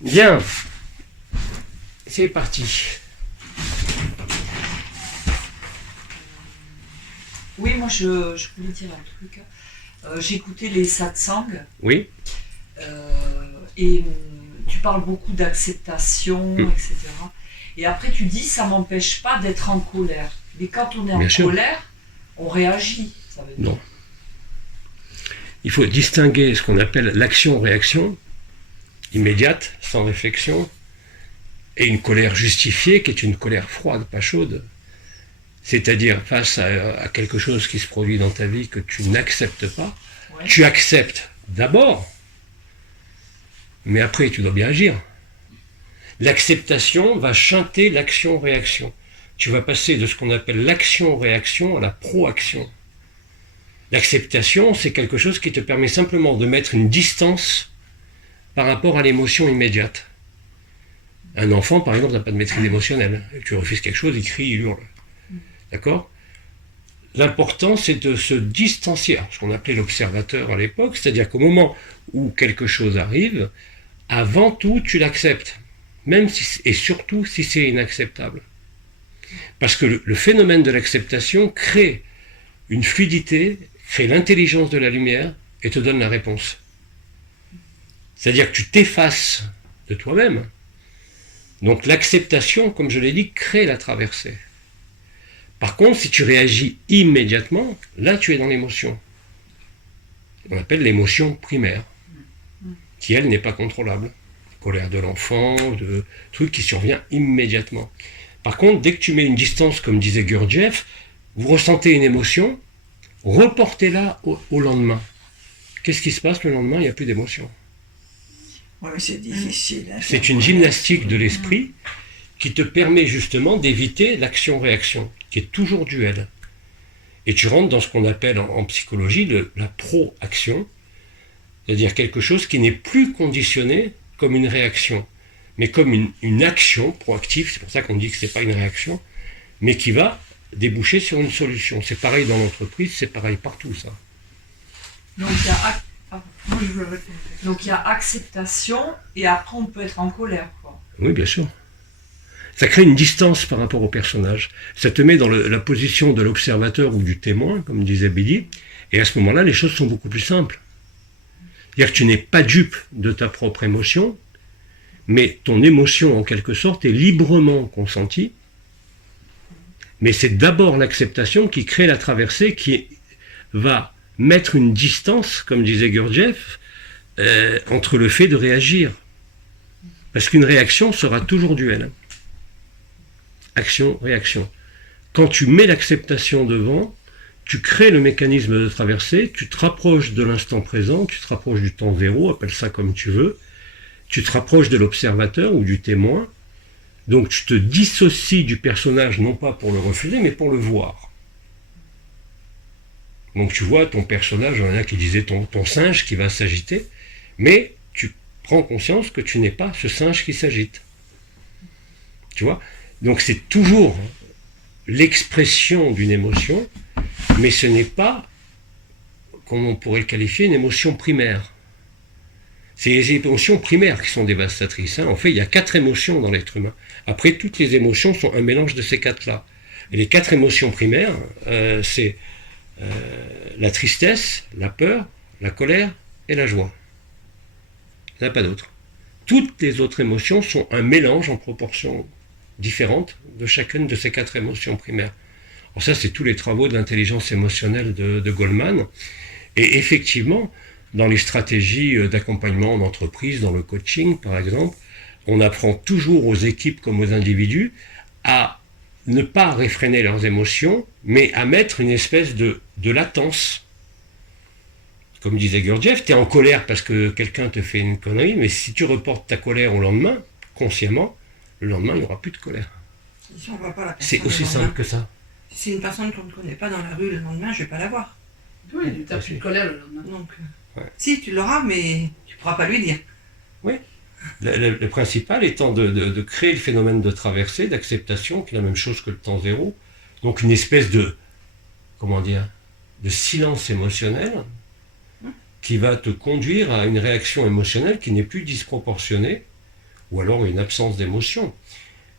Bien. C'est parti. Oui, moi je voulais dire un truc. J'écoutais les satsangs. Oui. Et tu parles beaucoup d'acceptation, etc. Et après tu dis ça m'empêche pas d'être en colère. Mais quand on est en colère, on réagit. Ça veut dire. Non. Il faut distinguer ce qu'on appelle l'action-réaction, immédiate, sans réflexion, et une colère justifiée, qui est une colère froide, pas chaude. C'est-à-dire face à quelque chose qui se produit dans ta vie que tu n'acceptes pas, tu acceptes d'abord, mais après tu dois bien agir. L'acceptation va chanter l'action-réaction. Tu vas passer de ce qu'on appelle l'action-réaction à la proaction. L'acceptation, c'est quelque chose qui te permet simplement de mettre une distance par rapport à l'émotion immédiate. Un enfant, par exemple, n'a pas de maîtrise émotionnelle. Tu refuses quelque chose, il crie, il hurle. D'accord ? L'important, c'est de se distancier, ce qu'on appelait l'observateur à l'époque, c'est-à-dire qu'au moment où quelque chose arrive, avant tout, tu l'acceptes, même si, et surtout si c'est inacceptable. Parce que le phénomène de l'acceptation crée une fluidité, crée l'intelligence de la lumière et te donne la réponse. C'est-à-dire que tu t'effaces de toi-même. Donc l'acceptation, comme je l'ai dit, crée la traversée. Par contre, si tu réagis immédiatement, là tu es dans l'émotion. On appelle l'émotion primaire, qui elle n'est pas contrôlable. Colère de l'enfant, de truc qui survient immédiatement. Par contre, dès que tu mets une distance, comme disait Gurdjieff, vous ressentez une émotion, reportez-la au lendemain. Qu'est-ce qui se passe le lendemain ? Il n'y a plus d'émotion. Ouais, c'est difficile. C'est une gymnastique de l'esprit qui te permet justement d'éviter l'action-réaction, qui est toujours duel. Et tu rentres dans ce qu'on appelle en psychologie la proaction, c'est-à-dire quelque chose qui n'est plus conditionné comme une réaction, mais comme une action proactive, c'est pour ça qu'on dit que ce n'est pas une réaction, mais qui va déboucher sur une solution. C'est pareil dans l'entreprise, c'est pareil partout, ça. Donc il y a acceptation et après on peut être en colère, quoi. Oui, bien sûr. Ça crée une distance par rapport au personnage. Ça te met dans la position de l'observateur ou du témoin, comme disait Billy, et à ce moment-là, les choses sont beaucoup plus simples. C'est-à-dire que tu n'es pas dupe de ta propre émotion, mais ton émotion, en quelque sorte, est librement consentie, mais c'est d'abord l'acceptation qui crée la traversée, qui va mettre une distance, comme disait Gurdjieff, entre le fait de réagir. Parce qu'une réaction sera toujours duel. Action-réaction. Quand tu mets l'acceptation devant, tu crées le mécanisme de traversée, tu te rapproches de l'instant présent, tu te rapproches du temps zéro, appelle ça comme tu veux, tu te rapproches de l'observateur ou du témoin, donc tu te dissocies du personnage, non pas pour le refuser, mais pour le voir. Donc tu vois ton personnage, il y en a qui disaient ton singe qui va s'agiter, mais tu prends conscience que tu n'es pas ce singe qui s'agite. Tu vois ? Donc c'est toujours l'expression d'une émotion, mais ce n'est pas, comme on pourrait le qualifier, une émotion primaire. C'est les émotions primaires qui sont dévastatrices. En fait, il y a 4 émotions dans l'être humain. Après, toutes les émotions sont un mélange de ces 4-là. Et les 4 émotions primaires, c'est la tristesse, la peur, la colère et la joie. Il n'y en a pas d'autres. Toutes les autres émotions sont un mélange en proportion différente de chacune de ces 4 émotions primaires. Alors ça, c'est tous les travaux de l'intelligence émotionnelle de Goleman. Et effectivement, dans les stratégies d'accompagnement en entreprise, dans le coaching par exemple, on apprend toujours aux équipes comme aux individus à ne pas réfréner leurs émotions, mais à mettre une espèce de latence. Comme disait Gurdjieff, tu es en colère parce que quelqu'un te fait une connerie, mais si tu reportes ta colère au lendemain, consciemment, le lendemain, il n'y aura plus de colère. Si on voit pas la C'est aussi simple que ça. Si c'est une personne qu'on ne connaît pas dans la rue le lendemain, je ne vais pas la voir. Oui, tu n'as plus de colère le lendemain. Donc, si, tu l'auras, mais tu ne pourras pas lui dire. Oui. Le principal étant de créer le phénomène de traversée, d'acceptation, qui est la même chose que le temps zéro. Donc une espèce de, de silence émotionnel qui va te conduire à une réaction émotionnelle qui n'est plus disproportionnée, ou alors une absence d'émotion.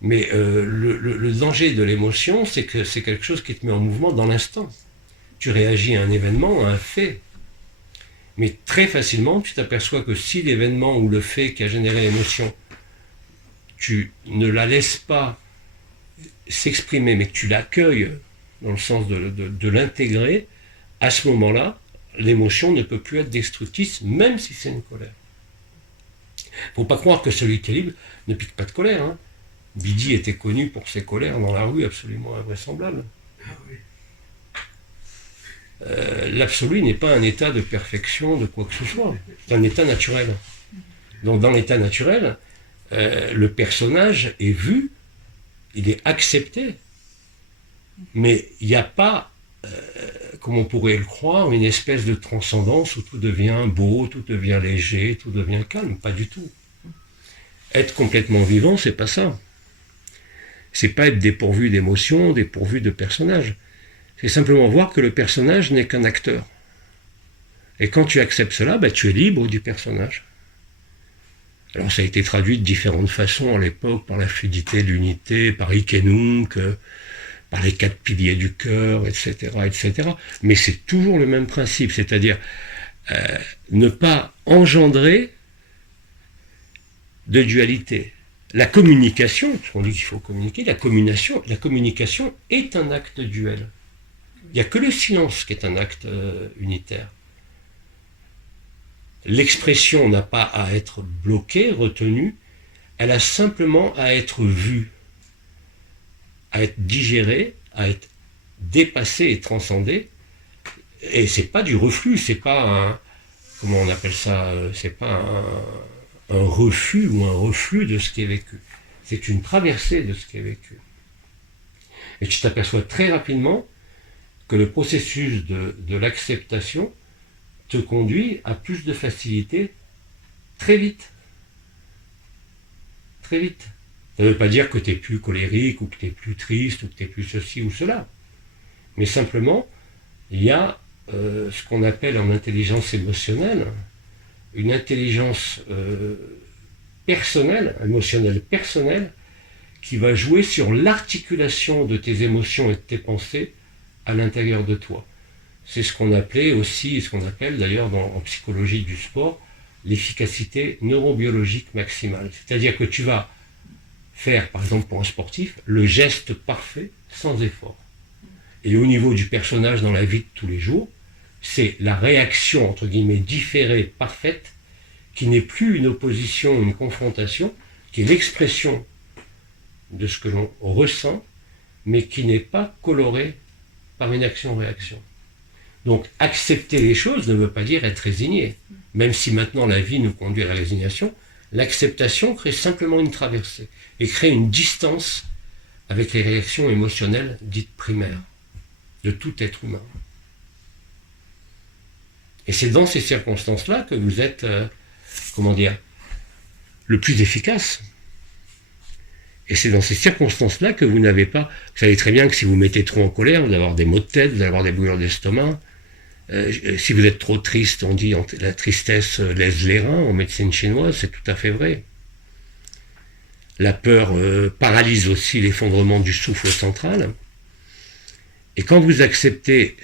Mais le danger de l'émotion, c'est que c'est quelque chose qui te met en mouvement dans l'instant. Tu réagis à un événement, à un fait. Mais très facilement, tu t'aperçois que si l'événement ou le fait qui a généré l'émotion, tu ne la laisses pas s'exprimer, mais que tu l'accueilles dans le sens de l'intégrer, à ce moment-là, l'émotion ne peut plus être destructrice, même si c'est une colère. Il ne faut pas croire que celui qui est libre ne pique pas de colère. Hein. Bidi était connu pour ses colères dans la rue absolument invraisemblables. L'absolu n'est pas un état de perfection de quoi que ce soit, c'est un état naturel. Donc dans l'état naturel, le personnage est vu, il est accepté, mais il n'y a pas, comme on pourrait le croire, une espèce de transcendance où tout devient beau, tout devient léger, tout devient calme, pas du tout. Être complètement vivant, c'est pas ça. C'est pas être dépourvu d'émotions, dépourvu de personnages. C'est simplement voir que le personnage n'est qu'un acteur. Et quand tu acceptes cela, tu es libre du personnage. Alors ça a été traduit de différentes façons à l'époque, par la fluidité, l'unité, par Ikenunk, par les 4 piliers du cœur, etc., etc. Mais c'est toujours le même principe, c'est-à-dire ne pas engendrer de dualité. La communication, on dit qu'il faut communiquer, la communication est un acte duel. Il n'y a que le silence qui est un acte unitaire. L'expression n'a pas à être bloquée, retenue, elle a simplement à être vue, à être digérée, à être dépassée et transcendée. Et c'est pas du reflux, c'est pas un, comment on appelle ça, c'est pas un refus ou un reflux de ce qui est vécu. C'est une traversée de ce qui est vécu. Et tu t'aperçois très rapidement que le processus de l'acceptation te conduit à plus de facilité très vite. Très vite. Ça ne veut pas dire que tu n'es plus colérique, ou que tu n'es plus triste, ou que tu n'es plus ceci ou cela. Mais simplement, il y a ce qu'on appelle en intelligence émotionnelle, une intelligence personnelle, émotionnelle personnelle, qui va jouer sur l'articulation de tes émotions et de tes pensées à l'intérieur de toi. C'est ce qu'on appelait aussi, ce qu'on appelle d'ailleurs en psychologie du sport, l'efficacité neurobiologique maximale. C'est-à-dire que tu vas faire, par exemple pour un sportif, le geste parfait sans effort. Et au niveau du personnage dans la vie de tous les jours, c'est la réaction, entre guillemets, différée, parfaite, qui n'est plus une opposition, une confrontation, qui est l'expression de ce que l'on ressent, mais qui n'est pas colorée par une action-réaction. Donc accepter les choses ne veut pas dire être résigné. Même si maintenant la vie nous conduit à la résignation, l'acceptation crée simplement une traversée et crée une distance avec les réactions émotionnelles dites primaires de tout être humain. Et c'est dans ces circonstances-là que vous êtes, le plus efficace. Et c'est dans ces circonstances-là que vous n'avez pas... Vous savez très bien que si vous mettez trop en colère, vous allez avoir des maux de tête, vous allez avoir des brûlures d'estomac. Si vous êtes trop triste, on dit la tristesse lèse les reins en médecine chinoise, c'est tout à fait vrai. La peur paralyse aussi l'effondrement du souffle central. Et quand vous acceptez,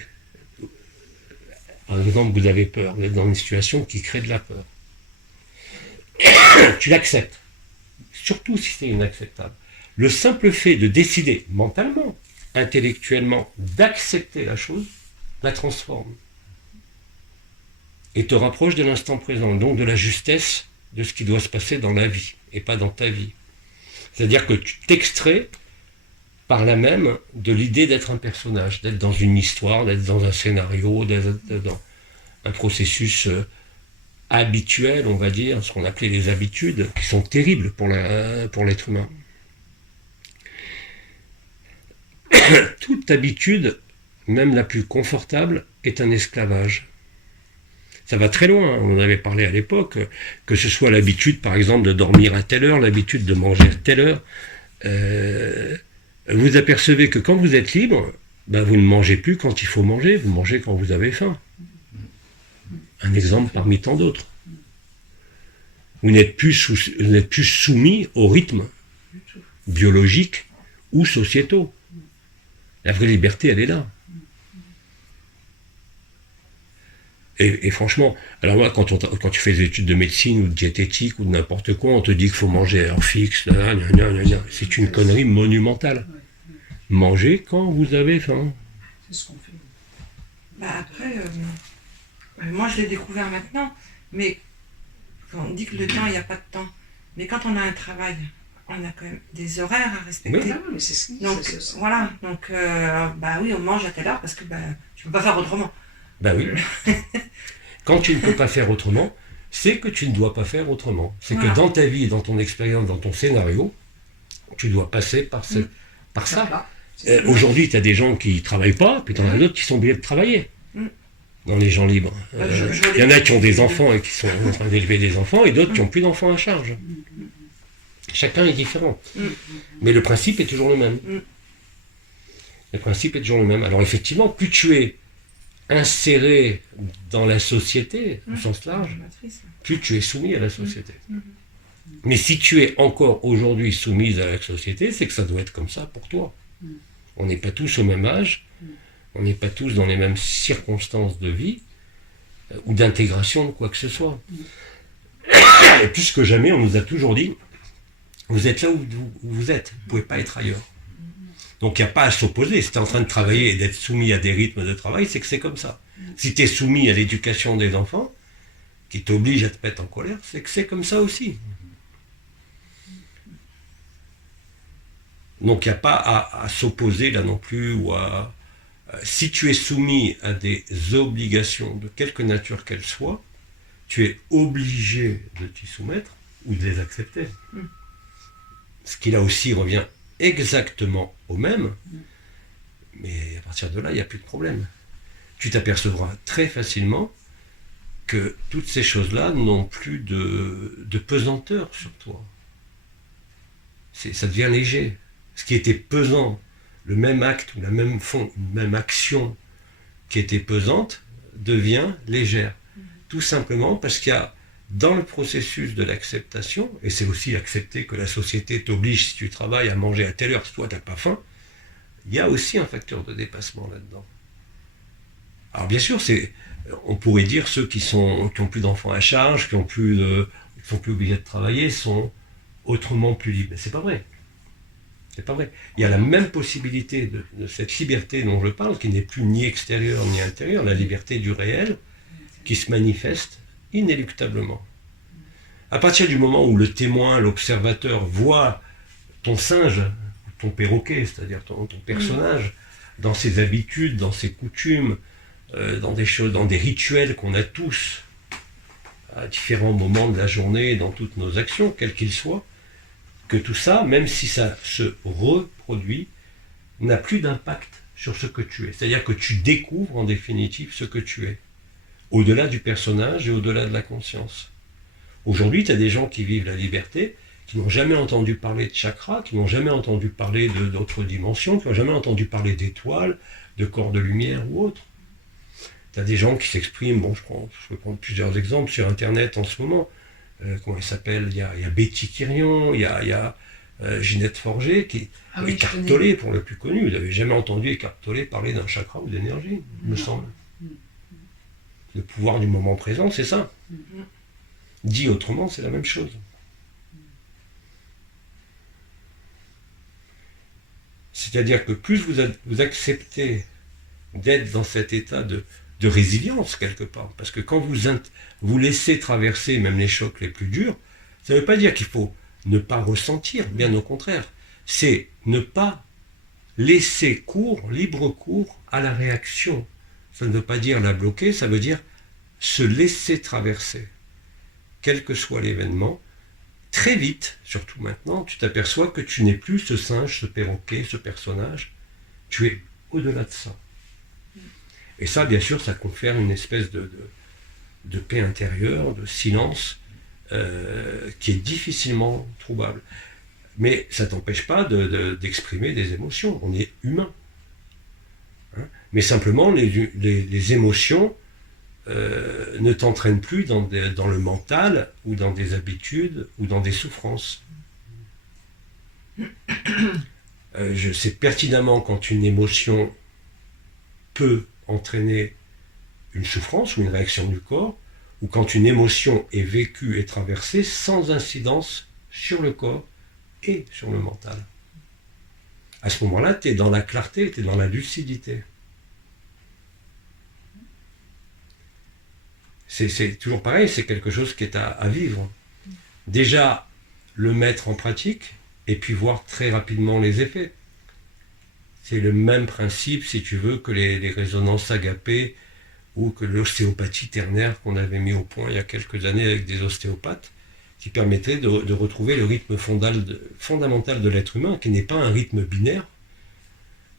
par exemple, vous avez peur, vous êtes dans une situation qui crée de la peur. Tu l'acceptes, surtout si c'est inacceptable. Le simple fait de décider mentalement, intellectuellement, d'accepter la chose, la transforme. Et te rapproche de l'instant présent, donc de la justesse de ce qui doit se passer dans la vie, et pas dans ta vie. C'est-à-dire que tu t'extrais par là même de l'idée d'être un personnage, d'être dans une histoire, d'être dans un scénario, d'être dans un processus habituel, on va dire, ce qu'on appelait les habitudes, qui sont terribles pour l'être humain. Toute habitude, même la plus confortable, est un esclavage. Ça va très loin, on en avait parlé à l'époque, que ce soit l'habitude, par exemple, de dormir à telle heure, l'habitude de manger à telle heure. Vous apercevez que quand vous êtes libre, vous ne mangez plus quand il faut manger, vous mangez quand vous avez faim. un exemple parmi tant d'autres. Vous n'êtes plus soumis aux rythmes biologiques ou sociétaux. La vraie liberté, elle est là. Et franchement, alors moi, quand tu fais des études de médecine ou de diététique ou de n'importe quoi, on te dit qu'il faut manger à heure fixe, c'est une connerie monumentale. Mangez quand vous avez faim. C'est ce qu'on fait. Bah après, moi je l'ai découvert maintenant, mais quand on dit que le temps, il n'y a pas de temps. Mais quand on a un travail, on a quand même des horaires à respecter. Oui, mais c'est ce Donc voilà, donc bah oui, on mange à telle heure parce que bah, tu peux pas faire autrement. Ben oui. Quand tu ne peux pas faire autrement, c'est que tu ne dois pas faire autrement. C'est que dans ta vie, dans ton expérience, dans ton scénario, tu dois passer par ça. Aujourd'hui, tu as des gens qui ne travaillent pas, puis tu en as d'autres qui sont obligés de travailler. Dans les gens libres. Il y en a qui ont des enfants et qui sont en train d'élever des enfants, et d'autres qui n'ont plus d'enfants à charge. Chacun est différent. Mais le principe est toujours le même. Le principe est toujours le même. Alors effectivement, plus tu es inséré dans la société, au sens large, plus tu es soumis à la société. Mais si tu es encore aujourd'hui soumise à la société, c'est que ça doit être comme ça pour toi. On n'est pas tous au même âge, on n'est pas tous dans les mêmes circonstances de vie ou d'intégration de quoi que ce soit. Et plus que jamais, on nous a toujours dit, vous êtes là où vous êtes, vous ne pouvez pas être ailleurs. Donc il n'y a pas à s'opposer. Si tu es en train de travailler et d'être soumis à des rythmes de travail, c'est que c'est comme ça. Si tu es soumis à l'éducation des enfants, qui t'oblige à te mettre en colère, c'est que c'est comme ça aussi. Donc il n'y a pas à s'opposer là non plus, ou à... Si tu es soumis à des obligations de quelque nature qu'elles soient, tu es obligé de t'y soumettre ou de les accepter. Ce qui là aussi revient exactement au même, mais à partir de là, il n'y a plus de problème. Tu t'apercevras très facilement que toutes ces choses-là n'ont plus de pesanteur sur toi. Ça devient léger. Ce qui était pesant, le même acte ou la même action qui était pesante, devient légère. Tout simplement parce qu'il y a dans le processus de l'acceptation, et c'est aussi accepter que la société t'oblige, si tu travailles, à manger à telle heure, si toi tu n'as pas faim, il y a aussi un facteur de dépassement là-dedans. Alors bien sûr, on pourrait dire ceux qui n'ont plus d'enfants à charge, qui sont plus obligés de travailler, sont autrement plus libres. Mais c'est pas vrai. C'est pas vrai. Il y a la même possibilité de cette liberté dont je parle, qui n'est plus ni extérieure ni intérieure, la liberté du réel, qui se manifeste inéluctablement. À partir du moment où le témoin, l'observateur, voit ton singe, ton perroquet, c'est-à-dire ton personnage, dans ses habitudes, dans ses coutumes, dans des choses, dans des rituels qu'on a tous, à différents moments de la journée, dans toutes nos actions, quels qu'ils soient, que tout ça, même si ça se reproduit, n'a plus d'impact sur ce que tu es. C'est-à-dire que tu découvres en définitive ce que tu es, au-delà du personnage et au-delà de la conscience. Aujourd'hui, tu as des gens qui vivent la liberté, qui n'ont jamais entendu parler de chakra, qui n'ont jamais entendu parler d'autres dimensions, qui n'ont jamais entendu parler d'étoiles, de corps de lumière ou autre. Tu as des gens qui s'expriment, je peux prendre plusieurs exemples sur Internet en ce moment. Comment il s'appelle ? Il y a Betty Quirion, il y a Ginette Forger, qui Eckhart Tolle pour le plus connu. Vous n'avez jamais entendu Eckhart Tolle parler d'un chakra ou d'énergie, il me semble. Le pouvoir du moment présent, c'est ça. Dit autrement, c'est la même chose. C'est-à-dire que plus vous acceptez d'être dans cet état de résilience quelque part, parce que quand vous laissez traverser même les chocs les plus durs, ça ne veut pas dire qu'il faut ne pas ressentir, bien au contraire. C'est ne pas laisser libre cours à la réaction. Ça ne veut pas dire la bloquer, ça veut dire se laisser traverser. Quel que soit l'événement, très vite, surtout maintenant, tu t'aperçois que tu n'es plus ce singe, ce perroquet, ce personnage. Tu es au-delà de ça. Et ça, bien sûr, ça confère une espèce de paix intérieure, de silence, qui est difficilement trouvable. Mais ça ne t'empêche pas d'exprimer des émotions. On est humain. Mais simplement, les émotions ne t'entraîne plus dans le mental, ou dans des habitudes, ou dans des souffrances. Je sais pertinemment quand une émotion peut entraîner une souffrance ou une réaction du corps, ou quand une émotion est vécue et traversée sans incidence sur le corps et sur le mental. À ce moment-là, tu es dans la clarté, tu es dans la lucidité. C'est toujours pareil, c'est quelque chose qui est à vivre. Déjà, le mettre en pratique, et puis voir très rapidement les effets. C'est le même principe, si tu veux, que les résonances agapées, ou que l'ostéopathie ternaire qu'on avait mis au point il y a quelques années avec des ostéopathes, qui permettrait de retrouver le rythme fondamental de l'être humain, qui n'est pas un rythme binaire,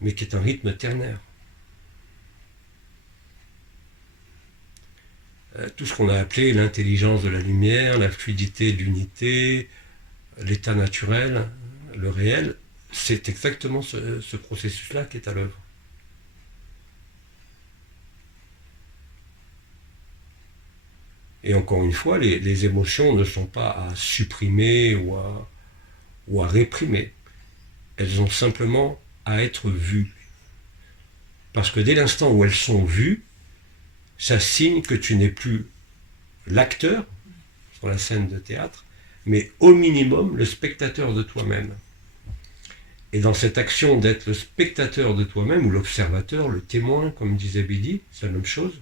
mais qui est un rythme ternaire. Tout ce qu'on a appelé l'intelligence de la lumière, la fluidité de l'unité, l'état naturel, le réel, c'est exactement ce processus-là qui est à l'œuvre. Et encore une fois, les émotions ne sont pas à supprimer ou à réprimer. Elles ont simplement à être vues. Parce que dès l'instant où elles sont vues, ça signe que tu n'es plus l'acteur sur la scène de théâtre, mais au minimum le spectateur de toi-même. Et dans cette action d'être le spectateur de toi-même, ou l'observateur, le témoin, comme disait Bidi, c'est la même chose,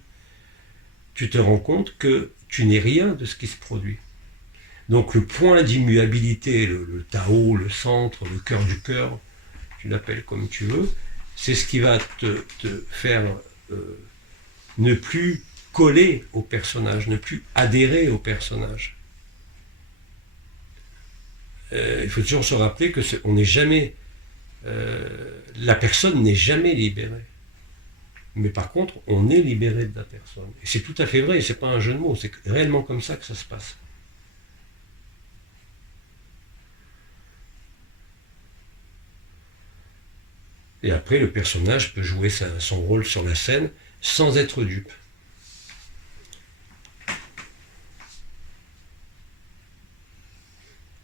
tu te rends compte que tu n'es rien de ce qui se produit. Donc le point d'immuabilité, le Tao, le centre, le cœur du cœur, tu l'appelles comme tu veux, c'est ce qui va te faire ne plus coller au personnage, ne plus adhérer au personnage. Il faut toujours se rappeler que on n'est jamais, la personne n'est jamais libérée. Mais par contre, on est libéré de la personne. Et c'est tout à fait vrai, c'est pas un jeu de mots, c'est réellement comme ça que ça se passe. Et après, le personnage peut jouer son rôle sur la scène sans être dupe.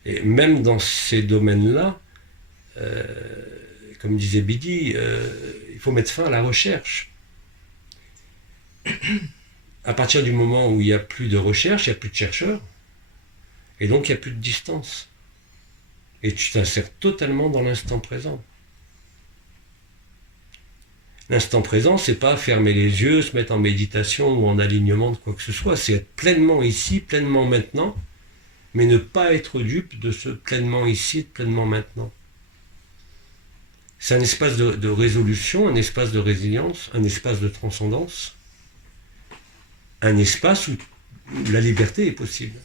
Et même dans ces domaines-là, comme disait Bidi, il faut mettre fin à la recherche. À partir du moment où il n'y a plus de recherche, il n'y a plus de chercheurs, et donc il n'y a plus de distance. Et tu t'insères totalement dans l'instant présent. L'instant présent, c'est pas fermer les yeux, se mettre en méditation ou en alignement de quoi que ce soit, c'est être pleinement ici, pleinement maintenant, mais ne pas être dupe de ce pleinement ici, de pleinement maintenant. C'est un espace de résolution, un espace de résilience, un espace de transcendance, un espace où la liberté est possible.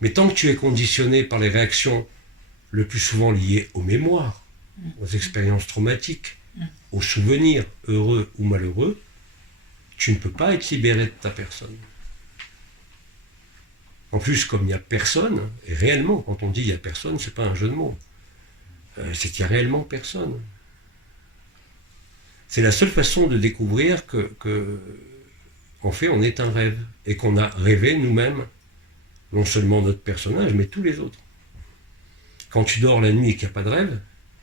Mais tant que tu es conditionné par les réactions le plus souvent liées aux mémoires, aux expériences traumatiques, aux souvenirs heureux ou malheureux, tu ne peux pas être libéré de ta personne. En plus, comme il n'y a personne, et réellement, quand on dit il n'y a personne, c'est pas un jeu de mots, c'est qu'il n'y a réellement personne. C'est la seule façon de découvrir que en fait, on est un rêve, et qu'on a rêvé nous-mêmes, non seulement notre personnage, mais tous les autres. Quand tu dors la nuit et qu'il n'y a pas de rêve,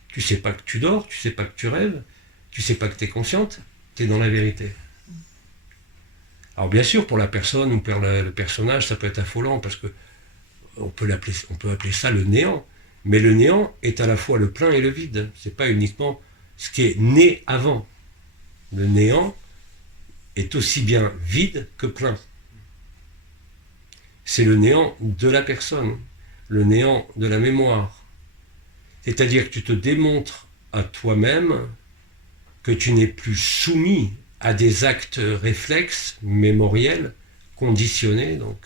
tu ne sais pas que tu dors, tu ne sais pas que tu rêves, tu ne sais pas que tu es consciente, tu es dans la vérité. Alors bien sûr, pour la personne ou pour le personnage, ça peut être affolant, parce que on peut appeler ça le néant. Mais le néant est à la fois le plein et le vide. Ce n'est pas uniquement ce qui est né avant. Le néant est aussi bien vide que plein. C'est le néant de la personne, le néant de la mémoire. C'est-à-dire que tu te démontres à toi-même que tu n'es plus soumis à des actes réflexes, mémoriels, conditionnés donc.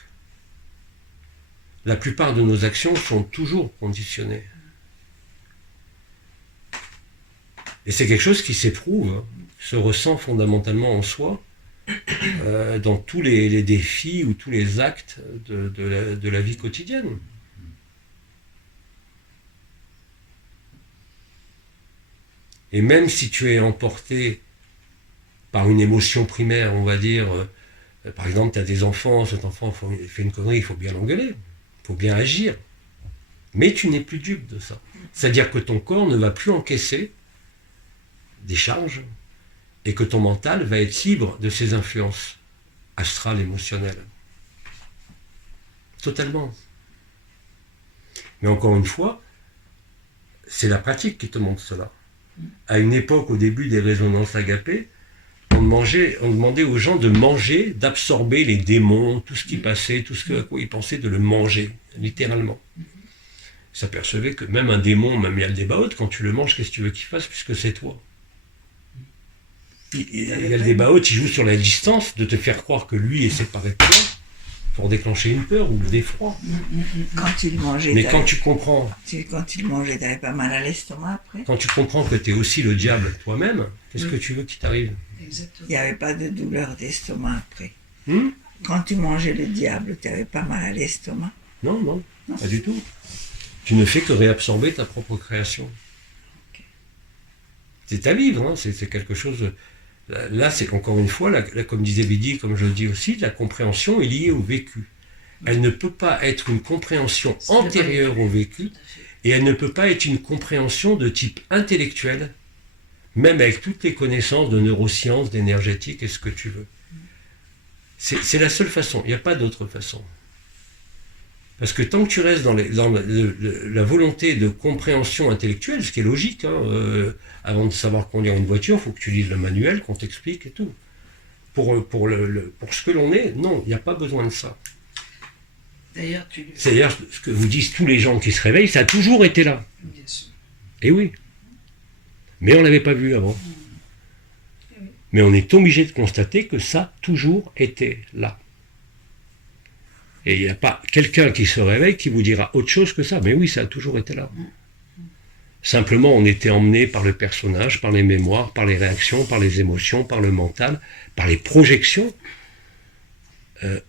La plupart de nos actions sont toujours conditionnées. Et c'est quelque chose qui s'éprouve, se ressent fondamentalement en soi, dans tous les défis ou tous les actes de la vie quotidienne. Et même si tu es emporté par une émotion primaire, on va dire, Par exemple, tu as des enfants, cet enfant fait une connerie, il faut bien l'engueuler, il faut bien agir. Mais tu n'es plus dupe de ça. C'est-à-dire que ton corps ne va plus encaisser des charges et que ton mental va être libre de ses influences astrales, émotionnelles. Totalement. Mais encore une fois, c'est la pratique qui te montre cela. À une époque, au début des résonances agapées, on demandait aux gens de manger, d'absorber les démons, tout ce qui passait, tout ce à quoi ils pensaient, de le manger, littéralement. Ils s'apercevaient que même un démon, même Yaldabaoth, quand tu le manges, qu'est-ce que tu veux qu'il fasse, puisque c'est toi. Yaldabaoth, il joue sur la distance de te faire croire que lui est séparé de toi, pour déclencher une peur ou le d'effroi. Quand tu le mangeais, mais quand tu comprends... Quand tu le mangeais, tu n'avais pas mal à l'estomac après. Quand tu comprends que tu es aussi le diable toi-même, qu'est-ce que tu veux qu'il t'arrive? Exactement. Il n'y avait pas de douleur d'estomac après. Quand tu mangeais le diable, tu n'avais pas mal à l'estomac. Non, pas du tout. Tu ne fais que réabsorber ta propre création. Okay. C'est à vivre, hein, c'est quelque chose... Là, c'est encore une fois, là, comme disait Vidi, comme je le dis aussi, la compréhension est liée au vécu. Elle ne peut pas être une compréhension antérieure au vécu, et elle ne peut pas être une compréhension de type intellectuel, même avec toutes les connaissances de neurosciences, d'énergétique et ce que tu veux. C'est la seule façon, il n'y a pas d'autre façon. Parce que tant que tu restes dans la volonté de compréhension intellectuelle, ce qui est logique, hein, avant de savoir conduire une voiture, il faut que tu lises le manuel, qu'on t'explique et tout. Pour ce que l'on est, non, il n'y a pas besoin de ça. D'ailleurs, c'est d'ailleurs ce que vous disent tous les gens qui se réveillent, ça a toujours été là. Bien sûr. Et oui. Mais on ne l'avait pas vu avant. Mais on est obligé de constater que ça a toujours été là. Et il n'y a pas quelqu'un qui se réveille qui vous dira autre chose que ça. Mais oui, ça a toujours été là. Simplement, on était emmené par le personnage, par les mémoires, par les réactions, par les émotions, par le mental, par les projections,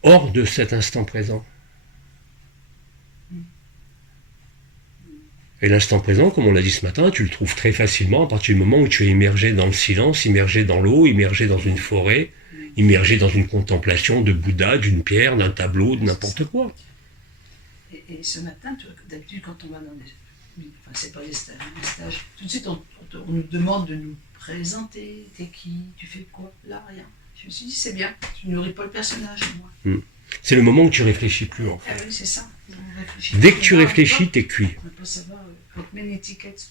hors de cet instant présent. Et l'instant présent, comme on l'a dit ce matin, tu le trouves très facilement à partir du moment où tu es immergé dans le silence, immergé dans l'eau, immergé dans une forêt, immergé dans une contemplation de Bouddha, d'une pierre, d'un tableau, de n'importe quoi. Et ce matin, d'habitude, quand on va dans des... Enfin, c'est pas des stages. Tout de suite, on nous demande de nous présenter. T'es qui? Tu fais quoi? Là, rien. Je me suis dit, c'est bien. Tu nourris pas le personnage, moi. C'est le moment où tu réfléchis plus, en fait. Ah oui, c'est ça. Dès que tu réfléchis, t'es cuit. On peut savoir, on te met une étiquette.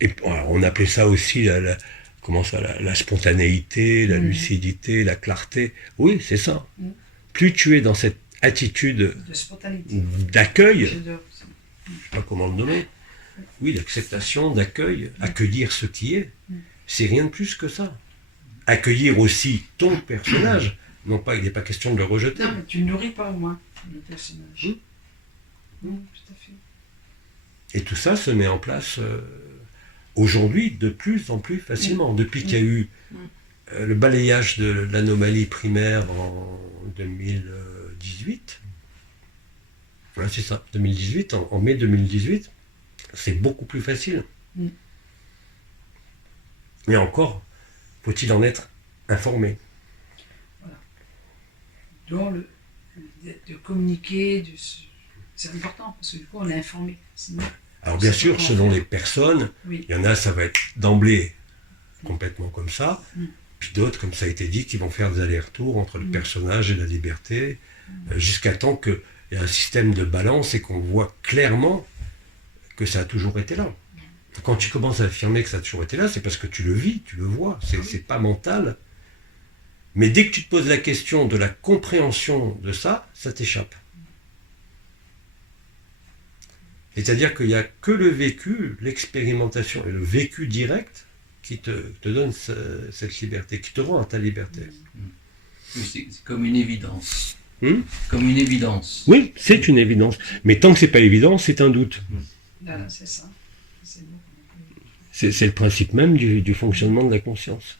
Et on appelait ça aussi la spontanéité, la lucidité, la clarté. Oui, c'est ça. Plus tu es dans cette attitude d'accueil, je ne sais pas comment le nommer, oui, l'acceptation, d'accueil, accueillir ce qui est, c'est rien de plus que ça. Accueillir aussi ton personnage, non pas, il n'est pas question de le rejeter. Non, mais tu ne nourris pas au moins le personnage. Non, tout à fait. Et tout ça se met en place aujourd'hui de plus en plus facilement. Depuis qu'il y a eu le balayage de l'anomalie primaire en 2018, voilà, c'est ça, 2018, en mai 2018, c'est beaucoup plus facile. Mais encore, faut-il en être informé. Voilà. Donc, de communiquer, c'est important, parce que du coup, on est informé. Sinon, alors bien sûr, selon les personnes, il y en a, ça va être d'emblée complètement comme ça, puis d'autres, comme ça a été dit, qui vont faire des allers-retours entre le personnage et la liberté, jusqu'à temps qu'il y ait un système de balance et qu'on voit clairement que ça a toujours été là. Quand tu commences à affirmer que ça a toujours été là, c'est parce que tu le vis, tu le vois, c'est pas mental. Mais dès que tu te poses la question de la compréhension de ça, ça t'échappe. C'est-à-dire qu'il n'y a que le vécu, l'expérimentation et le vécu direct qui te donne cette liberté, qui te rend à ta liberté. C'est comme une évidence. Comme une évidence. Oui, c'est une évidence. Mais tant que c'est pas évident, c'est un doute. Voilà, c'est ça. C'est le principe même du fonctionnement de la conscience.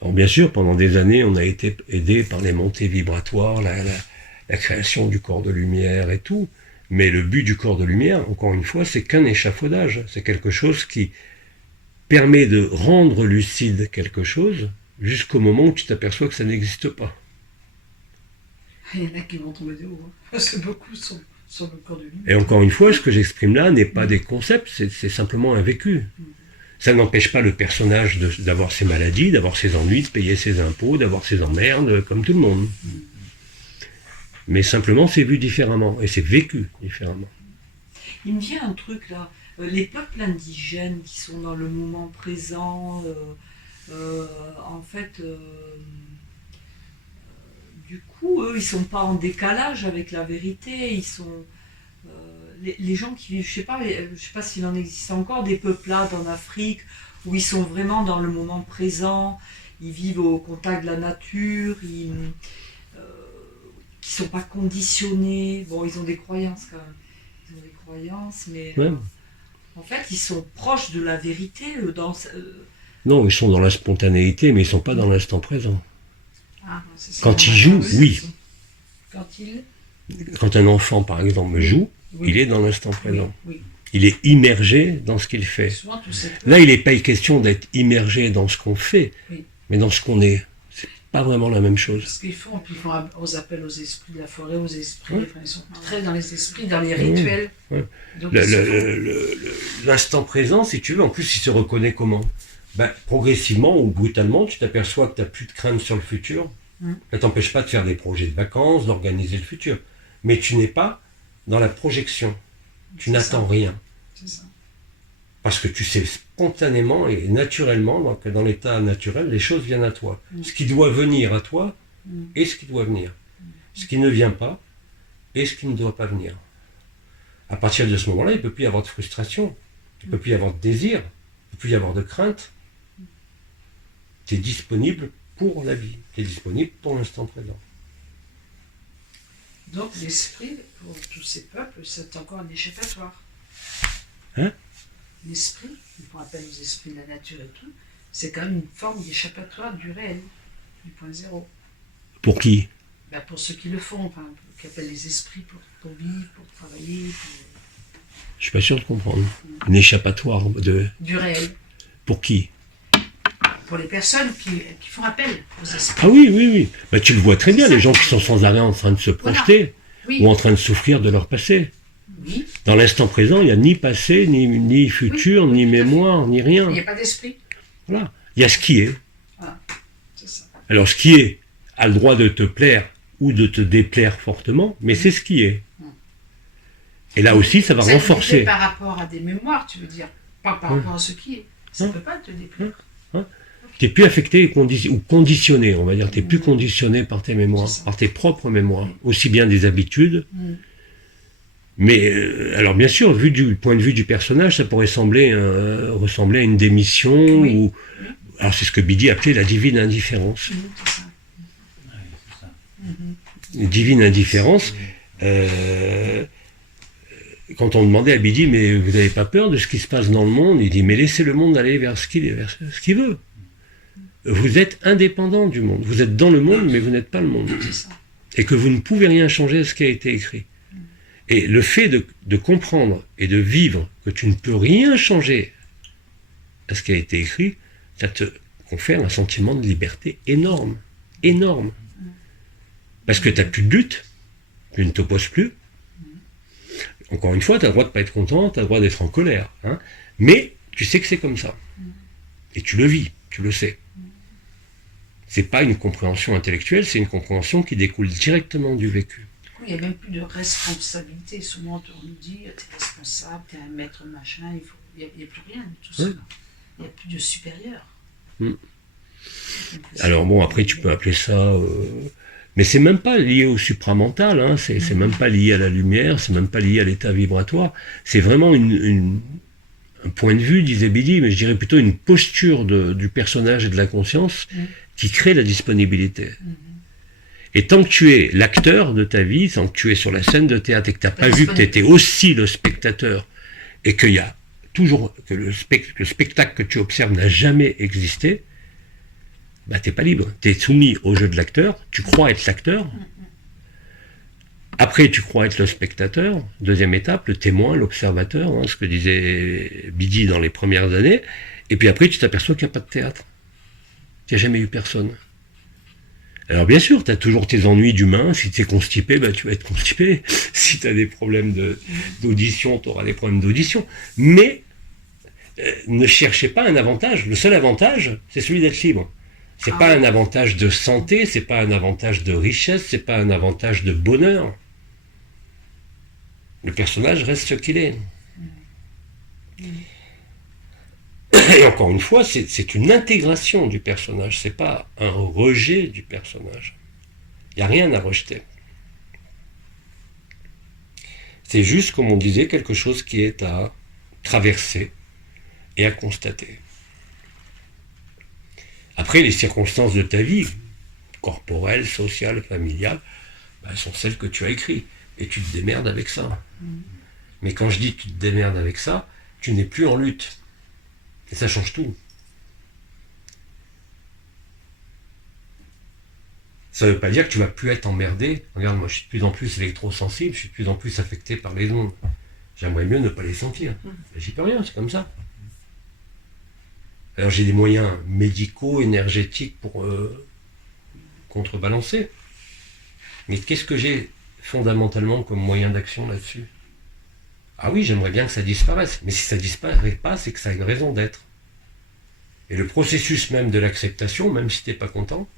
Alors bien sûr, pendant des années, on a été aidé par les montées vibratoires, la création du corps de lumière et tout. Mais le but du corps de lumière, encore une fois, c'est qu'un échafaudage. C'est quelque chose qui permet de rendre lucide quelque chose, jusqu'au moment où tu t'aperçois que ça n'existe pas. Il y en a qui vont tomber de haut, hein, parce que beaucoup sont sur le corps de lui. Et encore une fois, ce que j'exprime là n'est pas des concepts, c'est simplement un vécu. Ça n'empêche pas le personnage d'avoir ses maladies, d'avoir ses ennuis, de payer ses impôts, d'avoir ses emmerdes, comme tout le monde. Mais simplement, c'est vu différemment, et c'est vécu différemment. Il me vient un truc là, les peuples indigènes qui sont dans le moment présent, en fait, du coup, eux, ils sont pas en décalage avec la vérité, ils sont... les gens qui vivent, je sais pas s'il en existe encore, des peuplades en Afrique, où ils sont vraiment dans le moment présent, ils vivent au contact de la nature, qui sont pas conditionnés, bon, ils ont des croyances quand même, ils ont des croyances, mais Ouais. en fait, ils sont proches de la vérité, Non, ils sont dans la spontanéité, mais ils sont pas dans l'instant présent. Ah, c'est ça. Quand ils jouent, oui. Quand il... Quand un enfant, par exemple, joue, Oui. il est dans l'instant présent. Oui. Il est immergé dans ce qu'il fait. Souvent, tout ça. Là, il n'est pas question d'être immergé dans ce qu'on fait, Oui. mais dans ce qu'on est. C'est pas vraiment la même chose. Ce qu'ils font, puis ils font aux appels aux esprits de la forêt, aux esprits, Ouais. enfin, ils sont très dans les esprits, dans les rituels. Ouais. Donc, ils se font- L'instant présent, si tu veux, en plus, il se reconnaît comment? Progressivement ou brutalement, tu t'aperçois que tu n'as plus de crainte sur le futur. Ça ne t'empêche pas de faire des projets de vacances, d'organiser le futur. Mais tu n'es pas dans la projection. Tu C'est n'attends ça. rien. C'est ça. Parce que tu sais spontanément et naturellement, donc dans l'état naturel, les choses viennent à toi. Ce qui doit venir à toi est ce qui doit venir. Ce qui ne vient pas est ce qui ne doit pas venir. À partir de ce moment-là, il ne peut plus y avoir de frustration, il ne peut plus y avoir de désir, il ne peut plus y avoir de crainte. Tu es disponible pour la vie, tu es disponible pour l'instant présent. Donc l'esprit, pour tous ces peuples, c'est encore un échappatoire. Hein? L'esprit, qu'on appelle les esprits de la nature et tout, c'est quand même une forme d'échappatoire du réel, du point zéro. Pour qui? Pour ceux qui le font, enfin, qui appellent les esprits pour vivre, pour travailler, Je suis pas sûr de comprendre. Un échappatoire du réel. pour qui? Pour les personnes qui font appel aux esprits. Ah oui, oui, oui. Tu le vois très bien, les gens qui sont sans arrêt en train de se projeter Oui, ou en train de souffrir de leur passé. oui. Dans l'instant présent, il n'y a ni passé, ni futur, Oui, ni tout à fait. mémoire, ni rien. Il n'y a pas d'esprit. Voilà. Il y a ce qui est. C'est ça. Alors ce qui est a le droit de te plaire ou de te déplaire fortement, mais c'est ce qui est. Et là aussi, ça va Ça te renforcer. déplaît par rapport à des mémoires, tu veux dire. Pas par rapport à ce qui est. Ça ne peut pas te déplaire. Tu n'es plus affecté ou conditionné, on va dire. Tu n'es plus conditionné par tes mémoires, C'est ça. par tes propres mémoires, aussi bien des habitudes. Mais, alors bien sûr, vu du point de vue du personnage, ça pourrait ressembler à une démission, Oui. ou... Alors c'est ce que Bidi appelait la divine indifférence. C'est ça. Ouais, c'est ça. Une divine indifférence, quand on demandait à Bidi, mais vous n'avez pas peur de ce qui se passe dans le monde? Il dit, mais laissez le monde aller vers ce qu'il veut. Vous êtes indépendant du monde. Vous êtes dans le monde, mais vous n'êtes pas le monde. C'est ça. Et que vous ne pouvez rien changer de ce qui a été écrit. Et le fait de comprendre et de vivre que tu ne peux rien changer à ce qui a été écrit, ça te confère un sentiment de liberté énorme. Énorme. Parce que tu n'as plus de lutte, tu ne t'opposes plus. Encore une fois, tu as le droit de ne pas être content, tu as le droit d'être en colère. Hein, mais tu sais que c'est comme ça. Et tu le vis, tu le sais. C'est pas une compréhension intellectuelle, c'est une compréhension qui découle directement du vécu. Du coup, il n'y a même plus de responsabilité. Souvent, on nous dit, tu es responsable, tu es un maître, machin. Il n'y a plus rien de tout ça. Oui. Il n'y a plus de supérieur. Alors bon, après tu peux appeler ça... mais c'est même pas lié au supramental, hein, c'est même pas lié à la lumière, c'est même pas lié à l'état vibratoire. C'est vraiment un point de vue, disait Bidi, mais je dirais plutôt une posture du personnage et de la conscience qui crée la disponibilité. Et tant que tu es l'acteur de ta vie, tant que tu es sur la scène de théâtre et que tu n'as pas vu que tu étais aussi le spectateur et qu'il y a toujours que le spectacle que tu observes n'a jamais existé, bah t'es pas libre. Tu es soumis au jeu de l'acteur, tu crois être l'acteur. Après, tu crois être le spectateur. Deuxième étape, le témoin, l'observateur, hein, ce que disait Bidi dans les premières années. Et puis après, tu t'aperçois qu'il n'y a pas de théâtre. Il n'y a jamais eu personne. Alors bien sûr, tu as toujours tes ennuis d'humain. Si tu es constipé, tu vas être constipé. Si tu as des problèmes d'audition, tu auras des problèmes d'audition. Mais ne cherchez pas un avantage. Le seul avantage, c'est celui d'être libre. C'est pas un avantage de santé, c'est pas un avantage de richesse, c'est pas un avantage de bonheur. Le personnage reste ce qu'il est. Et encore une fois, c'est une intégration du personnage, c'est pas un rejet du personnage. Il n'y a rien à rejeter. C'est juste, comme on disait, quelque chose qui est à traverser et à constater. Après, les circonstances de ta vie, corporelles, sociales, familiales, elles sont celles que tu as écrites. Et tu te démerdes avec ça. Mais quand je dis tu te démerdes avec ça, tu n'es plus en lutte. Et ça change tout. Ça ne veut pas dire que tu ne vas plus être emmerdé. Regarde, moi je suis de plus en plus électrosensible, je suis de plus en plus affecté par les ondes. J'aimerais mieux ne pas les sentir. Mais j'y peux rien, c'est comme ça. Alors j'ai des moyens médicaux, énergétiques pour contrebalancer. Mais qu'est-ce que j'ai fondamentalement comme moyen d'action là-dessus? Ah oui, j'aimerais bien que ça disparaisse. Mais si ça ne disparaît pas, c'est que ça a une raison d'être. Et le processus même de l'acceptation, même si tu n'es pas content,